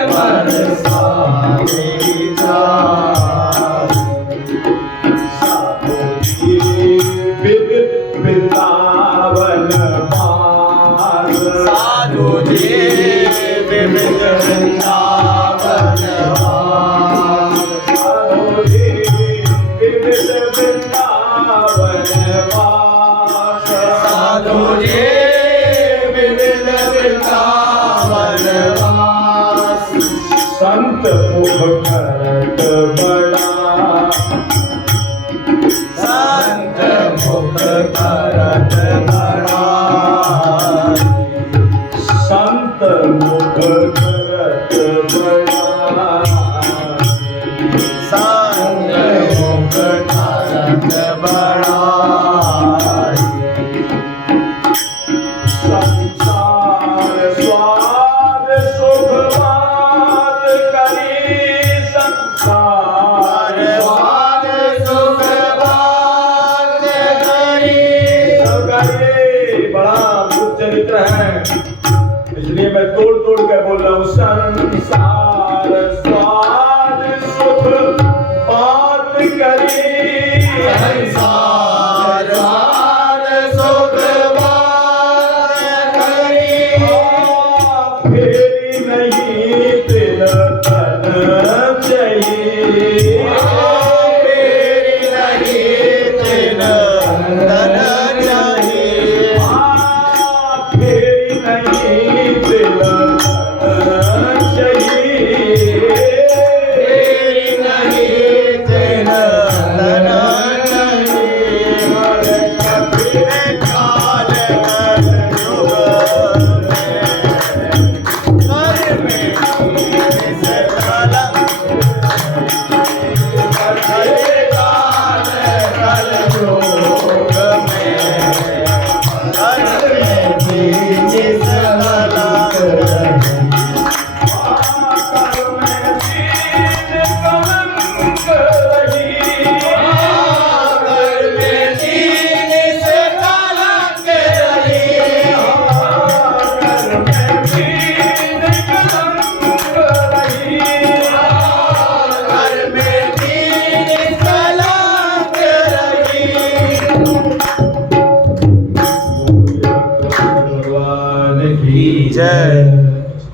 का वनवास। संत मुख करत बड़ा, संत मुख करत बड़ा, संत मुख करत बड़ा, संत मुख करत बड़ा। संसार स्वाद सुख बात करी, संसार स्वाद सुख बात करी। ये बड़ा अद्भुत चरित्र है, इसलिए मैं तोड़ तोड़ के बोल रहा हूँ। संसार स्वाद सुख बात करी, संसार स्वाद सुख बात करी। फेरी नहीं दिल तन चाहिए, फेरी नहीं तिन तन चाहिए। फेरी नहीं दिल तन चाहिए, फेरी नहीं तिन तन चाहिए। कबीर काल युग में से कलम, कबीर काल युग में जिस कलंक जय।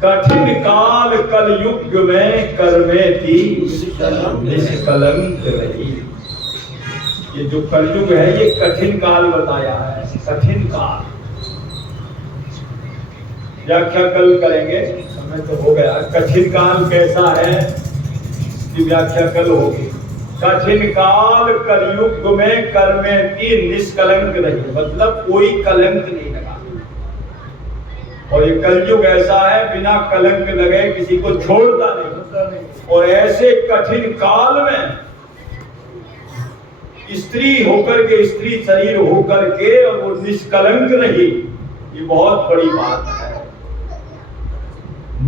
कठिन काल कलयुग में कर्मे थी निष्कलंक रही। ये जो कलयुग है ये कठिन काल बताया है, कठिन काल। व्याख्या कल करेंगे, समय तो हो गया। कठिन काल कैसा है इसकी व्याख्या कल होगी। कठिन काल कलयुग में कर्मे थी निष्कलंक रही, मतलब कोई कलंक नहीं लगा। और ये कलयुग ऐसा है बिना कलंक लगे किसी को छोड़ता नहीं। और ऐसे कठिन काल में स्त्री होकर के, स्त्री शरीर होकर के और वो निष्कलंक रही, ये बहुत बड़ी बात है।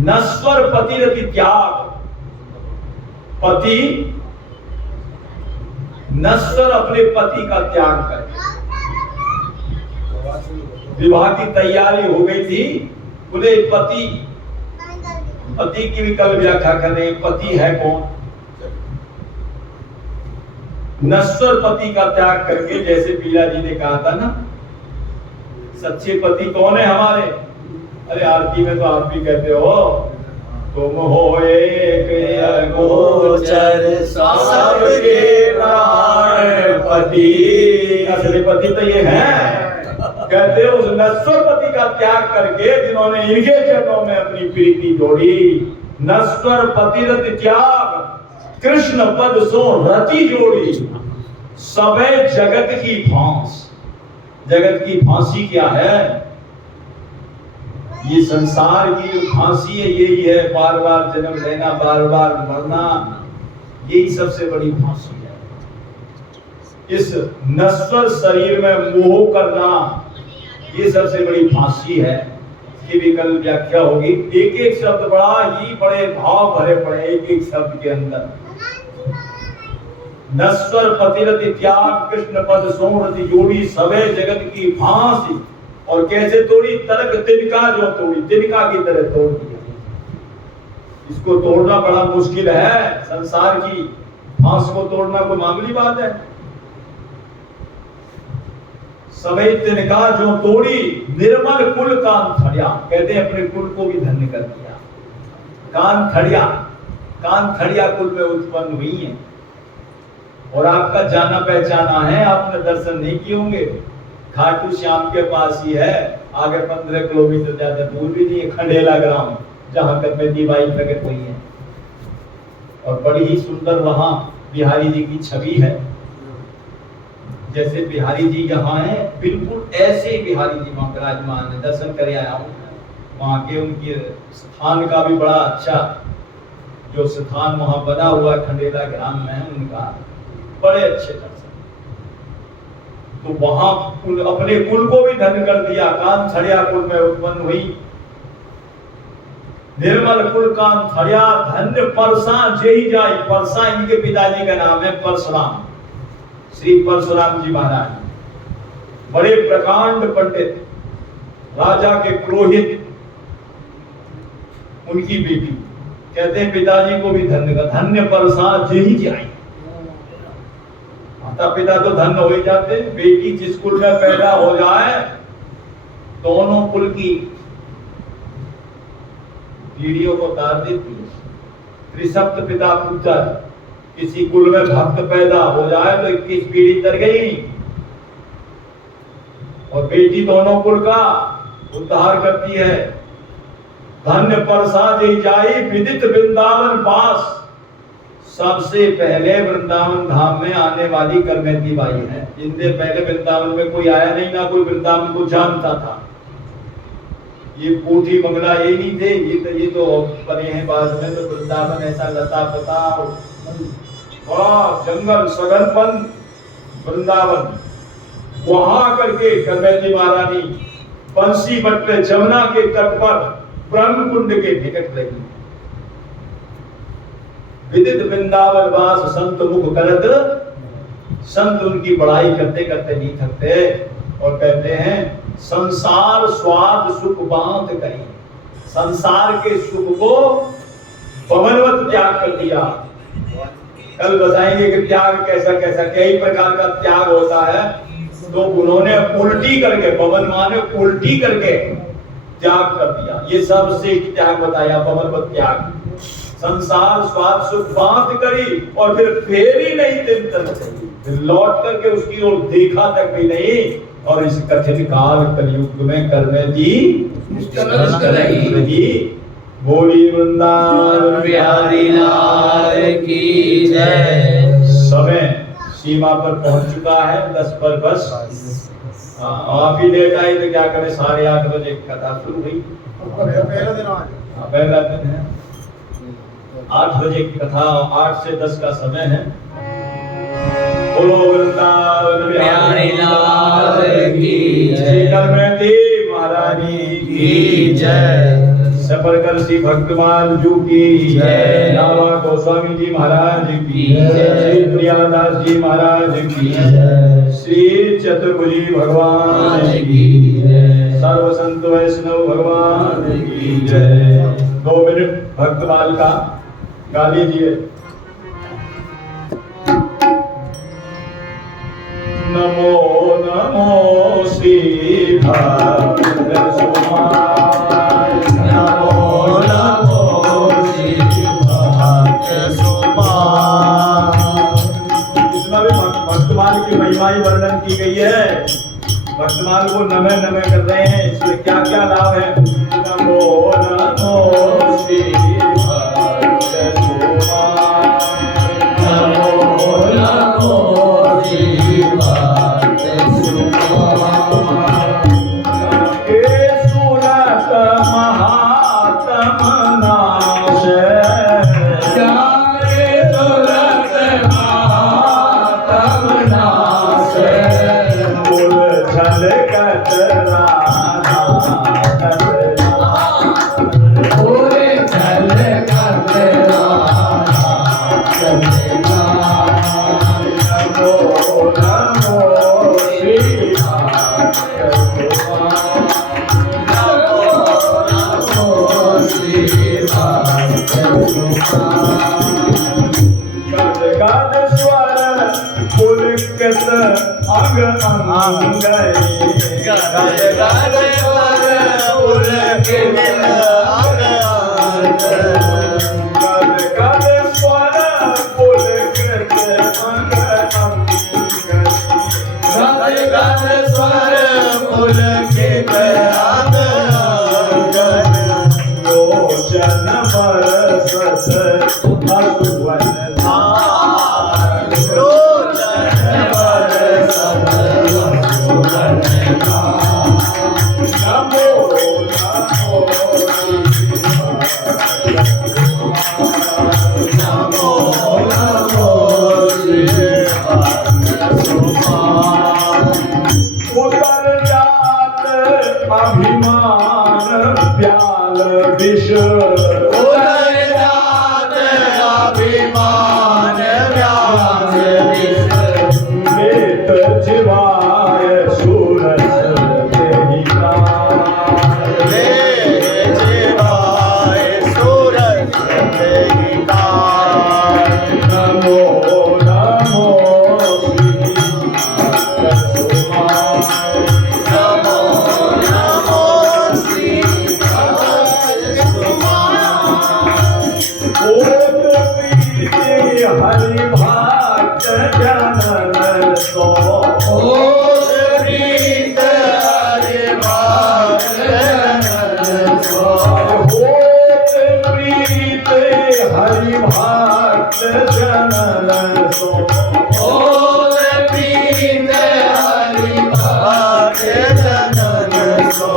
नश्वर पतिरति त्याग, पति नश्वर अपने पति का त्याग करे। विवाह की तैयारी हो गई थी, बोले पति, पति की भी कल व्याख्या करें। पति है कौन? नश्वर पति का त्याग करके, जैसे पीला जी ने कहा था ना, सच्चे पति कौन है हमारे? अरे आरती में तो आप भी कहते हो, तुम हो एक गोचर सबके प्राण पति। असली पति तो ये है। कहते हैं उस नश्वर पति का त्याग करके जिन्होंने इनके चरणों में अपनी प्रीति जोड़ी। नश्वर पतिरति त्याग कृष्ण पद सो रति जोड़ी, सबे जगत की फांस। जगत की फांसी क्या है? ये संसार की जो फांसी है यही है, बार बार जन्म लेना, बार बार मरना, यही सबसे बड़ी फांसी है। इस नश्वर शरीर में मोह करना, ये सबसे बड़ी फांसी है। इसकी भी कल व्याख्या होगी। एक एक शब्द बड़ा ही बड़े भाव भरे पड़े एक एक शब्द के अंदर। नश्वर पतिरति त्याग कृष्ण पद सोमरति जोड़ी, सबे जगत की फांसी। और कैसे तोड़ी? तर्क तिनका जो तोड़ी, तिनका की तरह तोड़ दिया। इसको तोड़ना बड़ा मुश्किल है। संसार की फांस को तोड़ना कोई मामूली बात है? सबे तिनका जो तोड़ी, निर्मल कुल कान खड़िया। कहते हैं अपने कुल को भी धन्य कर दिया। कान खड़िया, कान खड़िया कुल में उत्पन्न हुई है। और आपका जाना पहचाना है, आपने दर्शन नहीं किए होंगे। खाटू श्याम के पास ही है, आगे 15 किलोमीटर ज्यादा दूर भी नहीं है खंडेला ग्राम, जहाँ कमेटी बाई प्रकट हुई है। और बड़ी ही सुंदर वहाँ बिहारी जी की छवि है। जैसे बिहारी जी यहाँ है, बिल्कुल ऐसे बिहारी जी वहाँ विराजमान है। दर्शन कर आया हूँ वहाँ के, उनके स्थान का भी बड़ा अच्छा जो स्थान वहाँ बना हुआ खंडेला ग्राम में है, उनका बड़े अच्छे दर्शन। तो वहाँ अपने कुल को भी धन्य कर दिया। कान छड़िया कुल में उत्पन्न हुई, निर्मल कुल कान छड़िया धन्य परसा जेहि जाई। परसा इनके पिताजी का नाम है, परशुराम, श्री परशुराम जी महाराज, बड़े प्रकांड पंडित, राजा के पुरोहित, उनकी बेटी। कहते हैं पिताजी को भी धन्य का, धन्य परसा जेहि जाई। माता पिता तो धन्य हो ही जाते, बेटी जिस कुल में पैदा हो जाए दोनों कुल की पीढ़ियों को तार देती है। त्रिसप्त पिता पुत्र, किसी कुल में भक्त पैदा हो जाए तो 21 पीढ़ी तर गई, और बेटी दोनों कुल का उद्धार करती है। धन्य परसा जेहि जाई विदित वृंदावन पास। सबसे पहले वृंदावन धाम में आने वाली करमेती बाई है। जिनसे पहले वृंदावन में कोई आया नहीं, ना कोई वृंदावन को जानता था। ये कोठी बंगला ये नहीं थे, ये तो बने हैं बाद में। तो वृंदावन ऐसा लता पता बड़ा जंगल सघनपन वृंदावन। वहां करके करमेती महारानी बंसी बटले जमुना के तट पर ब्रह्म कुंड के निकट लगी। विदित वृंदावन वास संत मुख करत। संत उनकी बड़ाई करते करते नहीं थकते और कहते हैं संसार स्वाद सुख बांध करी। संसार के सुख को पवनवत त्याग कर दिया। कल बताएंगे कि त्याग कैसा कैसा, कई प्रकार का त्याग होता है। तो उन्होंने उल्टी करके, पवन माने उल्टी करके त्याग कर दिया। ये सबसे त्याग बताया, पवनवत त्याग। संसार स्वाद सुख बांध करी और फिर ही नहीं दिन तक फिर लौट करके उसकी ओर देखा तक भी नहीं। और इस कठिन काल कलयुग में करमेती बोली वृंदावन बिहारी लाल की जय। समय सीमा पर पहुंच चुका है, 10 पर बस। आप ही लेट आए तो क्या करें, 8:30 बजे कथा शुरू हुई। पहला दिन है, 8 बजे की कथा, 8 से 10 का समय है। बोलो वृंदावन बिहारी लाल की जय। करमेती महारानी की जय। सफरकर श्री भक्तमान जू की जय। लावा गोस्वामी जी महाराज की जय। श्री प्रियादास जी महाराज की जय। श्री चतुर्भुजी भगवान की जय। सर्व संत वैष्णव भगवान की जय। 2 मिनट भक्तमाल का गा लीजिए। नमो नमो श्री भक्त सुमाय। नमो नमो श्री भक्त सुमाय। इसमें भी भक्तमाल की महिमाई वर्णन की गई है। भक्तमाल को नमे नमे कर रहे हैं, इसमें क्या क्या लाभ है। नमो नमो श्री भक्त सुमाय। नमो नमो श्री भक्त सुमाय। के सुरत महात्म नाश। जागे सुरत महात्म नाश। उलझल कतरा पूरे जल कतरा नमो नमो श्री गद गद स्वर पुलकित अंग अंग गद गद स्वर पुलकित अंग अंग। गद गद स्वर पुलकित अंग अंग। गद गद स्वर पुलकित उतर जात अभिमान प्याल विष उदय जात अभिमान व्यास विष लेत जीवाय सूरज तेहि काल। ले जीवाय सूरज तेहि काल। नमो नमो नमो नमो श्री ओत प्रीति हरि भक्त जनन सो ओत प्रीत हरि भक्त जनन सो। ओत प्रीत हरि भक्त जनन सो ओत प्रीत हरि भक्त जनन सो।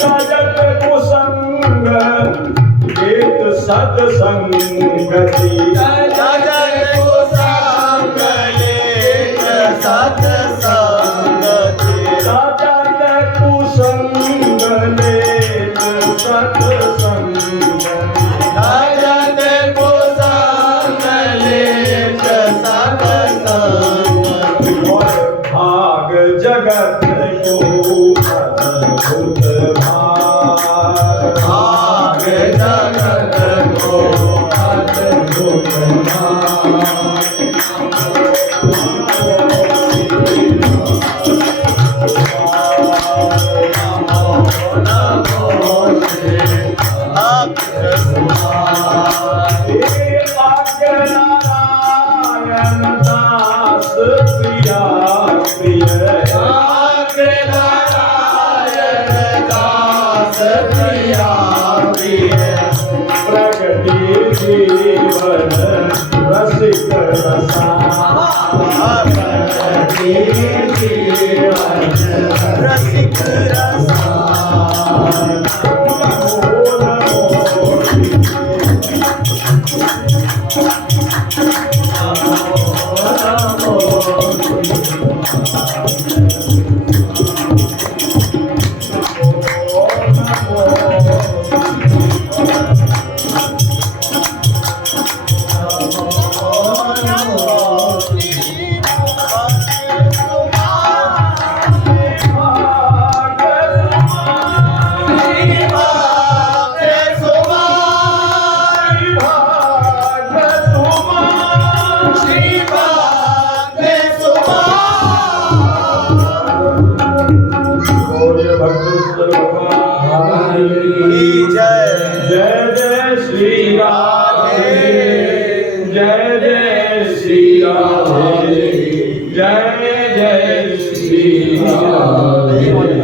सजत कुसंग एक सत्संगति सजत कुसंग लेत सत्संगति। सजत कुसंग लेत सत्संगति सजत कुसंग लेत सत्संगति। और भाग जगत को अद्भुत भाग भाग जगत को अद्भुत भाग। नमो श्री अक्षरधाम। हे नारायण दास प्रिया प्रिय नारायण दास प्रिया प्रिय। प्रगति जीवन रसिक रसा जीवन रसिक रसा। भगवान जय जय जय